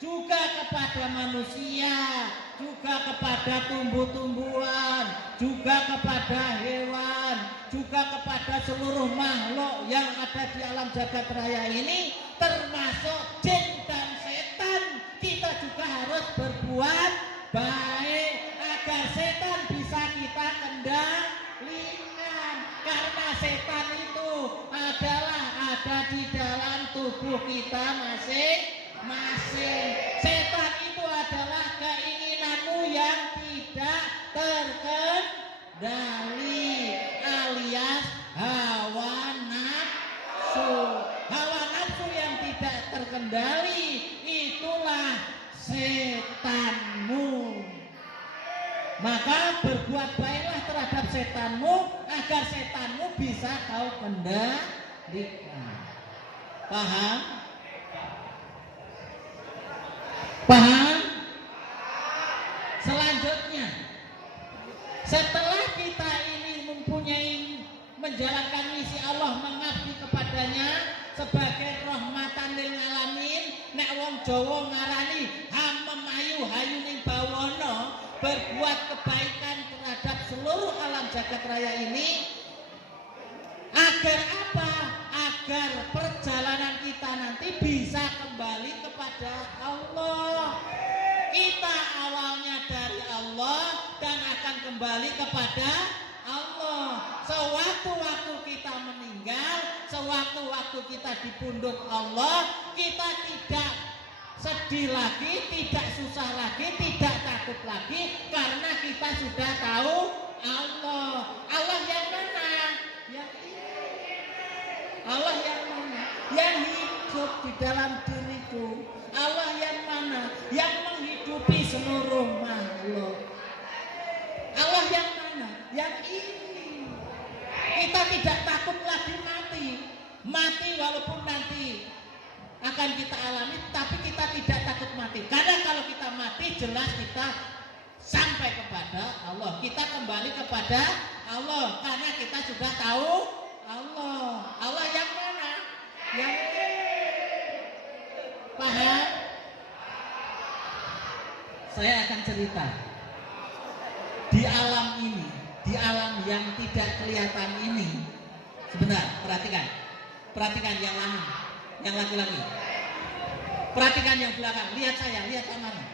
juga kepada manusia, juga kepada tumbuh-tumbuhan, juga kepada hewan, juga kepada seluruh makhluk yang ada di alam jagat raya ini, termasuk jin dan setan. Kita juga harus berbuat baik agar setan bisa kita kendalikan, karena setan itu adalah ada di dalam tubuh kita masing-masing. Setan itu adalah keinginanmu yang tidak terkendali, alias hawa nafsu. Hawa nafsu yang tidak terkendali itulah setanmu. Maka berbuat baiklah terhadap setanmu agar setanmu bisa kau kendalikan. Paham? Paham? Selanjutnya, setelah kita ini mempunyai menjalankan misi Allah mengabdi kepadanya sebagai rahmatan lil alamin, nek wong Jawa ngarani hamem ayu hayuning bawana, berbuat kebaikan terhadap seluruh alam jagat raya ini. Agar apa? Agar perjalanan kita nanti bisa kembali kepada Allah. Kita awalnya dari Allah dan akan kembali kepada Allah. Sewaktu-waktu kita meninggal, sewaktu-waktu kita di punduk Allah, kita tidak sedih lagi, tidak susah lagi, tidak takut lagi, karena kita sudah tahu Allah. Allah yang mana? Yang Allah yang mana? Yang hidup di dalam diriku. Allah yang mana? Yang menghidupi seluruh makhluk. Allah yang mana? Yang ini. Kita tidak takut lagi mati. Mati walaupun nanti akan kita alami, tapi kita tidak takut mati. Karena kalau kita mati, jelas kita sampai kepada Allah. Kita kembali kepada Allah karena kita sudah tahu Allah. Allah yang mana? Yang paham? Saya akan cerita. Di alam ini, di alam yang tidak kelihatan ini, sebentar, perhatikan. Perhatikan yang lama, yang laki-laki. Perhatikan yang belakang, lihat saya, lihat mana.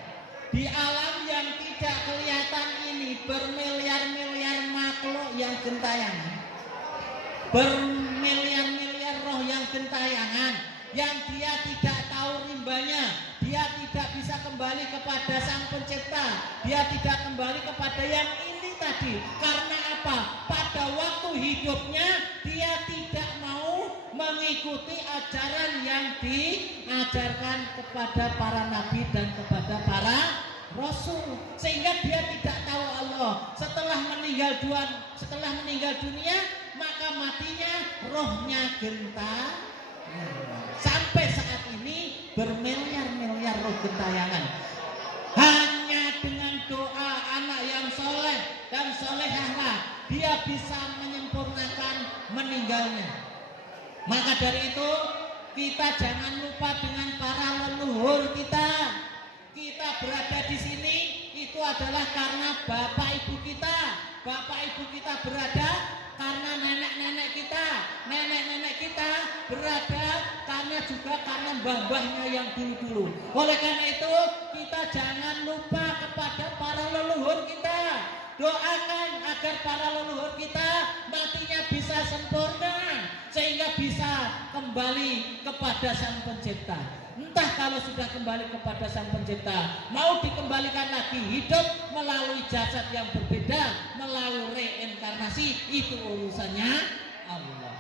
Di alam yang tidak kelihatan ini bermiliar-miliar makhluk yang gentayangan. Bermiliar-miliar roh yang gentayangan, yang dia tidak tahu rimbanya, dia tidak bisa kembali kepada Sang Pencipta, dia tidak kembali kepada yang ini tadi. Karena apa? Pada waktu hidupnya dia tidak mau mengikuti ajaran yang diajarkan kepada para nabi dan kepada para rasul, sehingga dia tidak tahu Allah. Setelah meninggal dunia, maka matinya rohnya genta. Sampai saat ini bermiliar-miliar roh gentayangan. Hanya dengan doa anak yang soleh dan solehahlah dia bisa menyempurnakan meninggalnya. Maka dari itu kita jangan lupa dengan para leluhur kita. Kita berada di sini itu adalah karena bapak ibu kita. Bapak ibu kita berada karena nenek-nenek kita. Nenek-nenek kita berada karena mbah-mbahnya yang dulu-dulu. Oleh karena itu kita jangan lupa kepada para leluhur kita. Doakan agar para leluhur kita matinya bisa sempurna, sehingga bisa kembali kepada Sang Pencipta. Entah kalau sudah kembali kepada Sang Pencipta, mau dikembalikan lagi hidup melalui jasad yang berbeda, melalui reinkarnasi, itu urusannya Allah.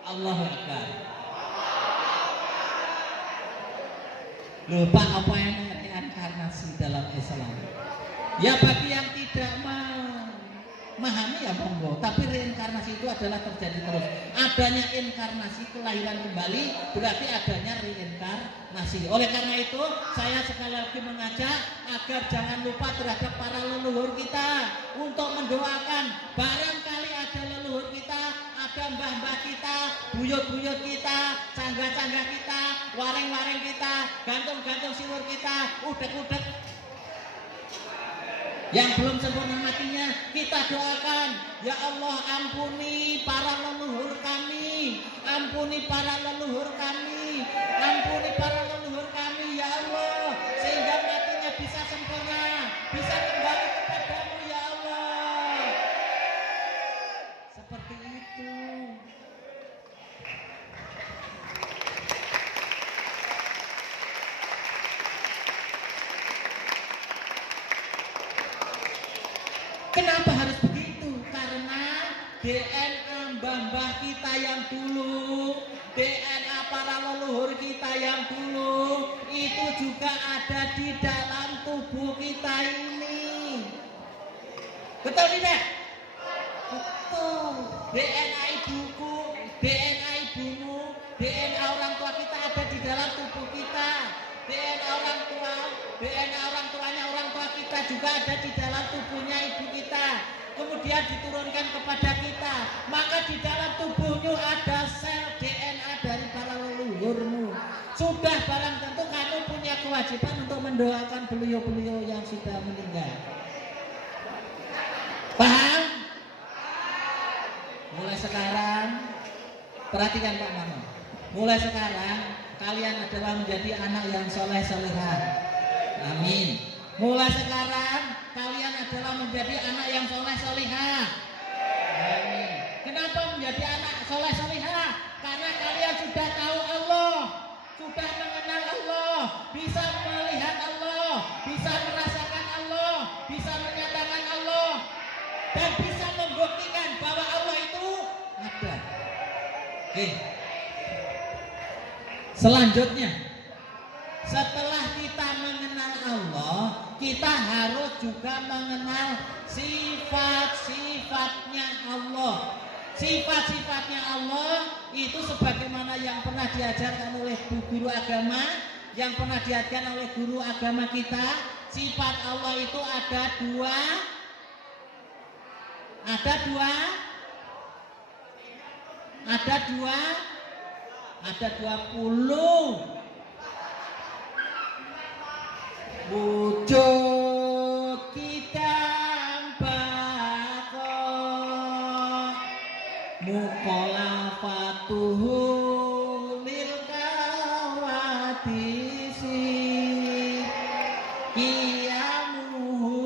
Allahu Akbar. Lupa apa yang reinkarnasi dalam Islam? Ya bagi yang tidak memahami ya monggo, tapi reinkarnasi itu adalah terjadi terus. Adanya inkarnasi, kelahiran kembali, berarti adanya reinkarnasi. Oleh karena itu saya sekali lagi mengajak agar jangan lupa terhadap para leluhur kita, untuk mendoakan. Barangkali ada leluhur kita, ada mbah-mbah kita, buyut-buyut kita, canggah-canggah kita, waring-waring kita, gantung-gantung siwur kita, udek-udek yang belum sempurna matinya, kita doakan. Ya Allah, ampuni para leluhur kami, ampuni para leluhur kami, ampuni para leluhur kami ya Allah, sehingga matinya bisa sempurna, bisa kembali kepadamu ya Allah. Seperti itu. Kenapa harus begitu? Karena DNA mbah-mbah kita yang dulu, DNA para leluhur kita yang dulu, itu juga ada di dalam tubuh kita ini. Betul tidak? Betul. DNA ibuku, DNA ibumu, juga ada di dalam tubuhnya ibu kita, kemudian diturunkan kepada kita. Maka di dalam tubuhmu ada sel DNA dari para leluhurmu. Sudah barang tentu kamu punya kewajiban untuk mendoakan beliau-beliau yang sudah meninggal. Paham? Mulai sekarang, perhatikan Pak Mano. Mulai sekarang kalian adalah menjadi anak yang soleh-solehah. Amin. Mulai sekarang kalian adalah menjadi anak yang soleh-solehah. Amin. Kenapa menjadi anak soleh-solehah? Karena kalian sudah tahu Allah, sudah mengenal Allah, bisa melihat Allah, bisa merasakan Allah, bisa menyatakan Allah, dan bisa membuktikan bahwa Allah itu ada. Oke. Selanjutnya, setelah kita mengenal Allah, kita harus juga mengenal sifat-sifatnya Allah. Sifat-sifatnya Allah itu sebagaimana yang pernah diajarkan oleh guru agama, yang pernah diajarkan oleh guru agama kita. Sifat Allah itu ada 20 wujud kita bakok mukhalafatuhu lil kawadisi qiyamuhu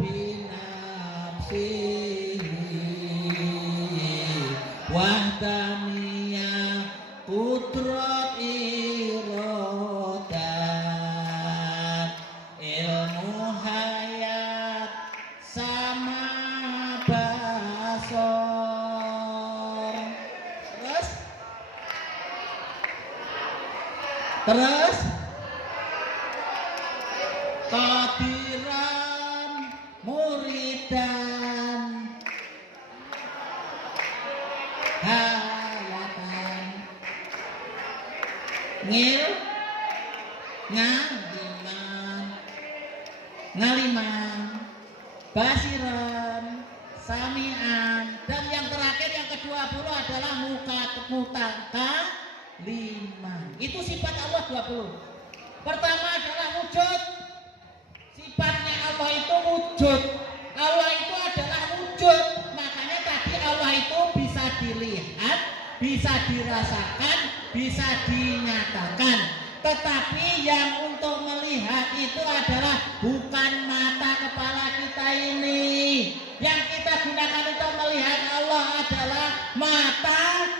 binafsihi wahdaniyah qudrat irodat ilmu hayat sama basor. Terus qadiran muridan hayatan ngaliman basiran samian, dan yang terakhir yang ke-20 adalah mutakaliman. Itu sifat Allah 20. Pertama adalah wujud. Sifatnya Allah itu wujud. Allah itu adalah wujud. Makanya tadi Allah itu bisa dilihat, bisa dirasakan, bisa dinyatakan. Tetapi yang untuk melihat itu adalah bukan mata kepala kita ini. Yang kita gunakan untuk melihat Allah adalah mata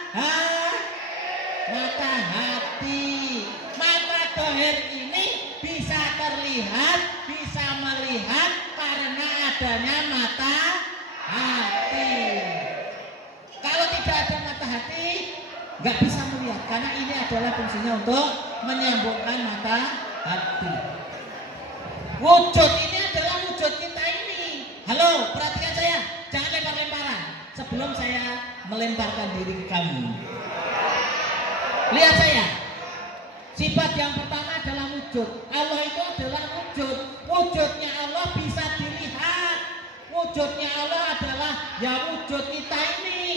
hati. Mata dohir ini bisa terlihat, bisa melihat karena adanya mata hati. Kalau tidak ada mata hati, nggak bisa melihat, karena ini adalah fungsinya untuk menyambungkan mata hati. Wujud ini adalah wujud kita ini. Halo, perhatikan saya, jangan lempar-lemparan sebelum saya melemparkan diri ke kamu. Lihat saya. Sifat yang pertama adalah wujud. Allah itu adalah wujud. Wujudnya Allah bisa dilihat. Wujudnya Allah adalah ya wujud kita ini.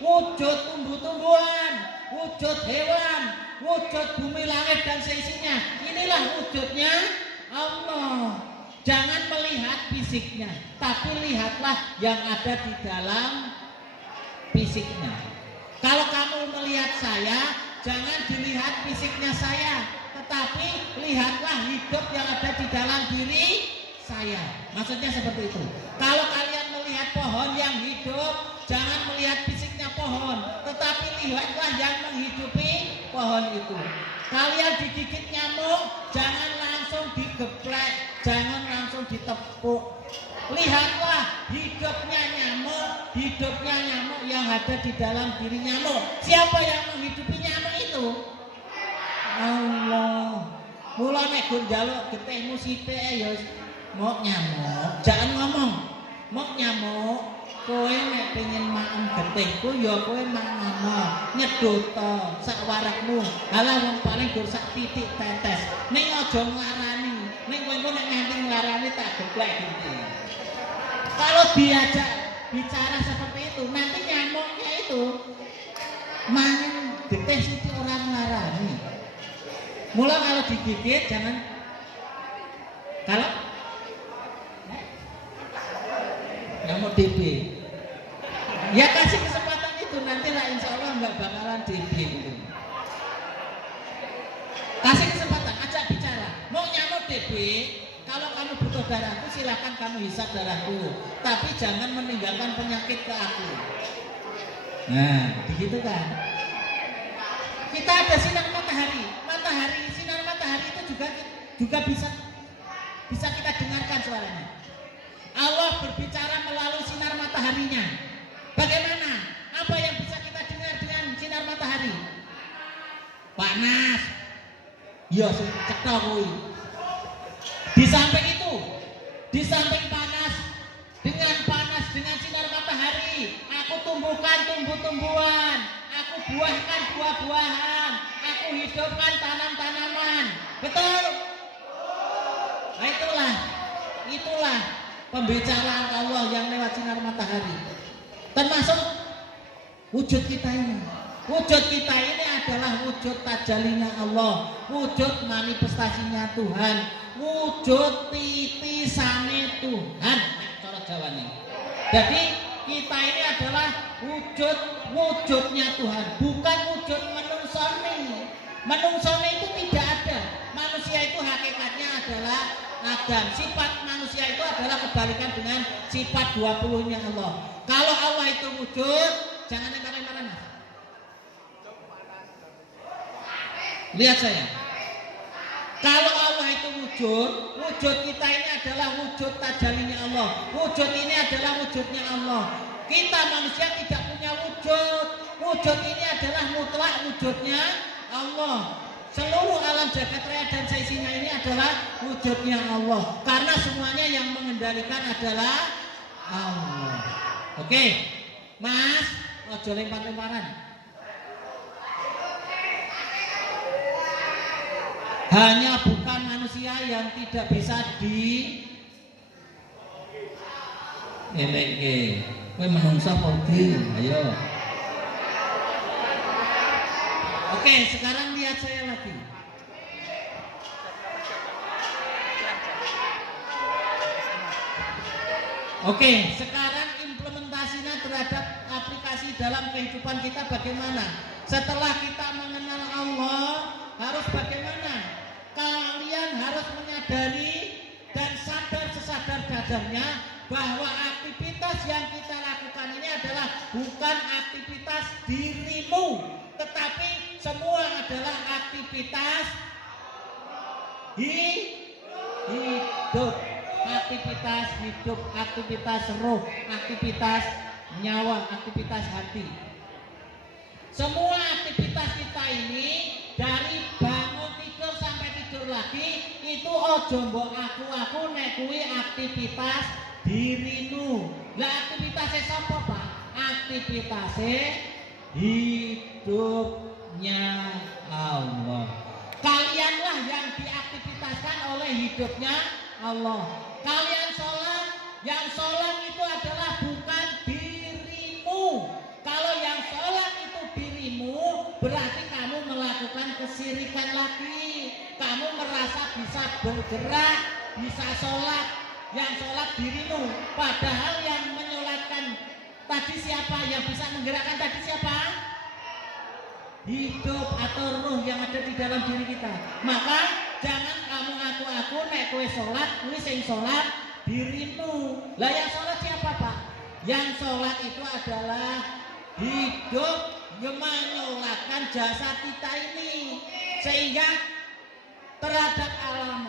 Wujud tumbuh-tumbuhan, wujud hewan, wujud bumi langit dan seisinya. Inilah wujudnya Allah. Jangan melihat fisiknya, tapi lihatlah yang ada di dalam fisiknya. Kalau kamu melihat saya, jangan dilihat fisiknya saya, tetapi lihatlah hidup yang ada di dalam diri saya. Maksudnya seperti itu. Kalau kalian melihat pohon yang hidup, jangan melihat fisiknya pohon, tetapi lihatlah yang menghidupi pohon itu. Kalian digigit nyamuk, jangan langsung digeplek, jangan langsung ditepuk. Lihatlah hidupnya nyamuk yang ada di dalam diri nyamuk. Siapa yang menghidupi nyamuk itu? Allah. Mula nek gun njaluk getihmu sithik ya mok nyamuk. Jangan ngomong mok nyamuk. Kowe nek pengen maem getihku ya kowe mangan nyedot sak warakmu. Halah wong paling gur sak titik tetes. Ning aja nglarani. Ning kowe nek nganti nglarani tak geplek gitu. Kalau diajak bicara seperti itu, nanti nyamuknya itu mangan getih sithik orang nglarani. Mula kalau digigit jangan kalau nyamuk DB. Ya kasih kesempatan itu nanti lah insya Allah nggak bakalan DB gitu. Kasih kesempatan, ajak bicara. Mau nyamuk DB, kalau kamu butuh darahku silakan kamu hisap darahku, tapi jangan meninggalkan penyakit ke aku. Nah, begitu kan? Kita ada sinar matahari, sinar matahari itu juga bisa kita dengarkan suaranya. Allah berbicara melalui sinar mataharinya. Bagaimana? Apa yang bisa kita dengar dengan sinar matahari? Panas. Ya, cetok kuwi. Di samping panas, dengan sinar matahari, aku tumbuhkan tumbuh-tumbuhan, aku buahkan buah-buahan, aku hidupkan tanam-tanaman. Betul? Nah, itulah pembicaraan Allah yang lewat sinar matahari. Termasuk wujud kita ini. Wujud kita ini adalah wujud tajalinya Allah, wujud manifestasinya Tuhan, wujud titisane Tuhan. Cara Jawa nih. Jadi kita ini adalah wujudnya Tuhan, bukan wujud menungsone. Menungsone itu tidak ada. Manusia itu hakikatnya adalah Adam. Sifat manusia itu adalah kebalikan dengan sifat 20-nya Allah. Kalau Allah itu wujud, jangan emar-emaran. Lihat saya. Kalau Allah itu wujud kita ini adalah wujud tajalinya Allah. Wujud ini adalah wujudnya Allah. Kita manusia tidak punya wujud. Wujud ini adalah mutlak wujudnya Allah. Seluruh alam jagat raya dan seisinya ini adalah wujudnya Allah. Karena semuanya yang mengendalikan adalah Allah. Oke, Mas, ojo lempar-lemparan. Hanya bukan manusia yang tidak bisa eleke. Kowe menungsa pergi, ayo. Oke, sekarang lihat saya lagi. Oke, sekarang implementasinya terhadap aplikasi dalam kehidupan kita bagaimana? Setelah kita mengenal Allah, harus bagaimana? Kalian harus menyadari dan sadar sesadar-sadarnya bahwa aktivitas yang kita lakukan ini adalah bukan aktivitas dirimu, tetapi semua adalah aktivitas hidup, aktivitas hidup, aktivitas roh, aktivitas nyawa, aktivitas hati. Semua aktivitas kita ini dari bangun tidur sampai tidur lagi itu ojo mbok aku nek kuwi aktivitas dirimu. Lah aktivitasnya sapa, Pak? Aktivitasnya hidupnya Allah. Kalianlah yang diaktivitaskan oleh hidupnya Allah. Kalian sholat, yang sholat itu adalah bukan dirimu. Kalau yang sholat itu dirimu, berarti kamu melakukan kesirikan lagi. Kamu merasa bisa bergerak, bisa sholat. Yang sholat dirimu, padahal yang menyolatkan tadi siapa? Yang bisa menggerakkan tadi siapa? Hidup atau ruh yang ada di dalam diri kita. Maka jangan kamu aku nek kowe sholat, kowe sing sholat dirimu. Lah yang sholat siapa, Pak? Yang sholat itu adalah hidup yang menyolatkan jasad kita ini, sehingga terhadap alam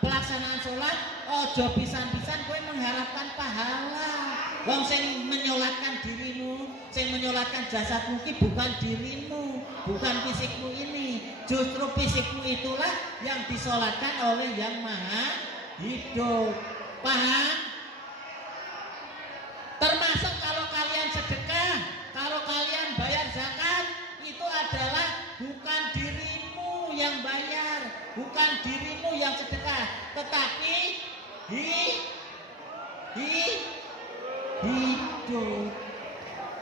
pelaksanaan sholat ojo pisan-pisan kowe mengharapkan pahala. Wong sing menyolatkan dirimu, sing menyolatkan jasadmu ki bukan dirimu, bukan fisikmu ini. Justru fisikmu itulah yang disolatkan oleh Yang Maha Hidup. Paham? Termasuk kalau kalian sedekah, kalau kalian bayar zakat, itu adalah bukan dirimu yang bayar, bukan dirimu yang sedekah, tetapi hidup.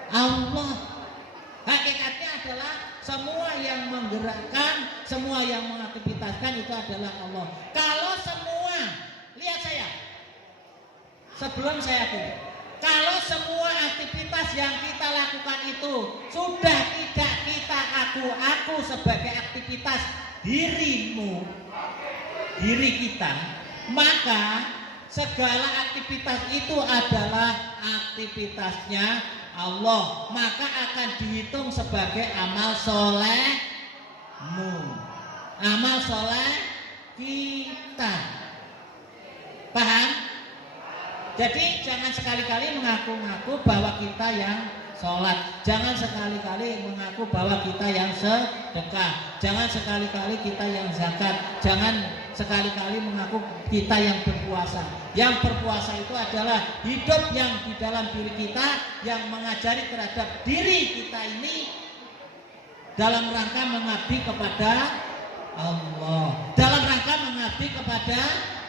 Allah hakikatnya adalah semua yang menggerakkan, semua yang mengaktivitaskan itu adalah Allah. Kalau semua, lihat saya, sebelum saya tutup, kalau semua aktivitas yang kita lakukan itu sudah tidak kita aku sebagai aktivitas dirimu, diri kita, maka segala aktivitas itu adalah aktivitasnya Allah, maka akan dihitung sebagai amal solehmu, amal soleh kita. Paham? Jadi jangan sekali-kali mengaku-ngaku bahwa kita yang sholat, jangan sekali-kali mengaku bahwa kita yang sedekah, jangan sekali-kali kita yang zakat, jangan sekali-kali mengaku kita yang berpuasa. Yang berpuasa itu adalah hidup yang di dalam diri kita, yang mengajari terhadap diri kita ini dalam rangka mengabdi kepada Allah, dalam rangka mengabdi kepada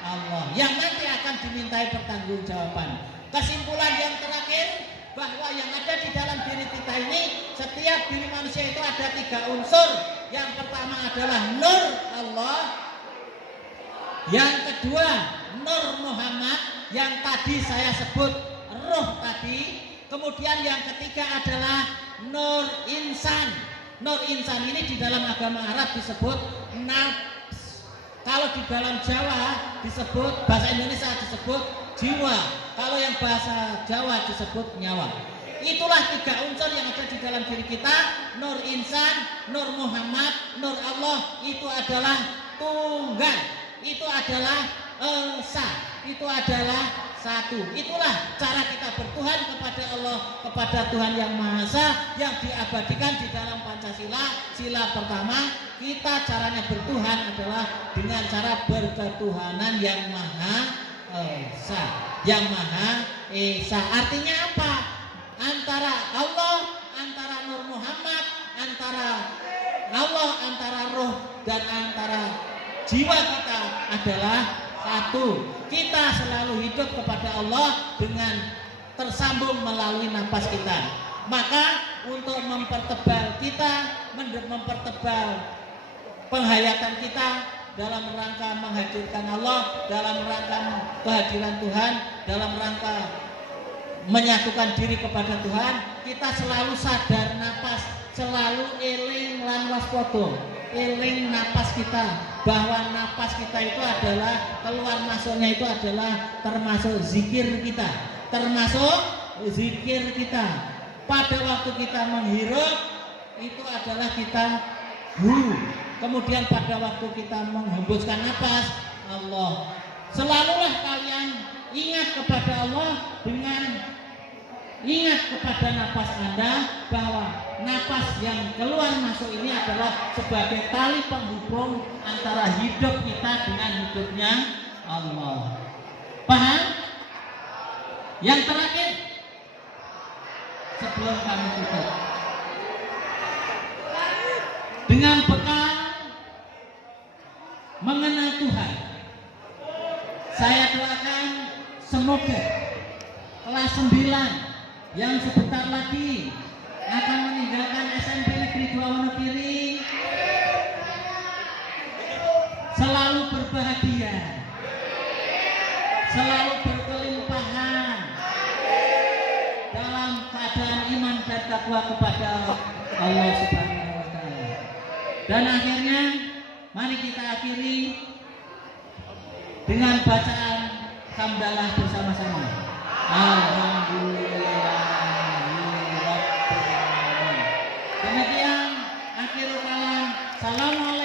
Allah, yang nanti akan dimintai pertanggungjawaban. Kesimpulan yang terakhir, bahwa yang ada di dalam diri kita ini, setiap diri manusia itu ada 3 unsur. Yang pertama adalah nur Allah, yang kedua nur Muhammad, yang tadi saya sebut ruh tadi, kemudian yang ketiga adalah nur insan. Nur insan ini di dalam agama Arab disebut nafs. Kalau di dalam Jawa disebut, bahasa Indonesia disebut jiwa. Kalau yang bahasa Jawa disebut nyawa. Itulah 3 unsur yang ada di dalam diri kita. Nur insan, nur Muhammad, nur Allah. Itu adalah tunggal, itu adalah esa, itu adalah satu. Itulah cara kita bertuhan kepada Allah, kepada Tuhan yang Maha Esa, yang diabadikan di dalam Pancasila. Sila pertama, kita caranya bertuhan adalah dengan cara berketuhanan yang Maha Esa, yang Maha Esa. Artinya apa? Antara Allah, antara Nur Muhammad, antara Allah, antara roh dan antara jiwa kita adalah satu. Kita selalu hidup kepada Allah dengan tersambung melalui nafas kita. Maka untuk mempertebal kita, mempertebal penghayatan kita dalam rangka menghadirkan Allah, dalam rangka kehadiran Tuhan, dalam rangka menyatukan diri kepada Tuhan, kita selalu sadar napas, selalu eling lan waspada, eling napas kita, bahwa napas kita itu adalah keluar masuknya itu adalah termasuk zikir kita, termasuk zikir kita. Pada waktu kita menghirup itu adalah kita kemudian pada waktu kita menghembuskan napas, Allah. Selalulah kalian ingat kepada Allah dengan ingat kepada napas Anda, bahwa napas yang keluar masuk ini adalah sebagai tali penghubung antara hidup kita dengan hidupnya Allah. Paham? Yang terakhir sebelum kami tutup, dengan bekal mengenal Tuhan, saya doakan semoga kelas 9 yang sebentar lagi akan meninggalkan SMP Negeri 2 Wonogiri selalu berbahagia, selalu berkelimpahan dalam keadaan iman dan takwa kepada Allah Subhanahu wa Ta'ala. Dan akhirnya mari kita akhiri dengan bacaan hamdalah bersama-sama. Alhamdulillah. Demikian akhir kalam. Assalamualaikum.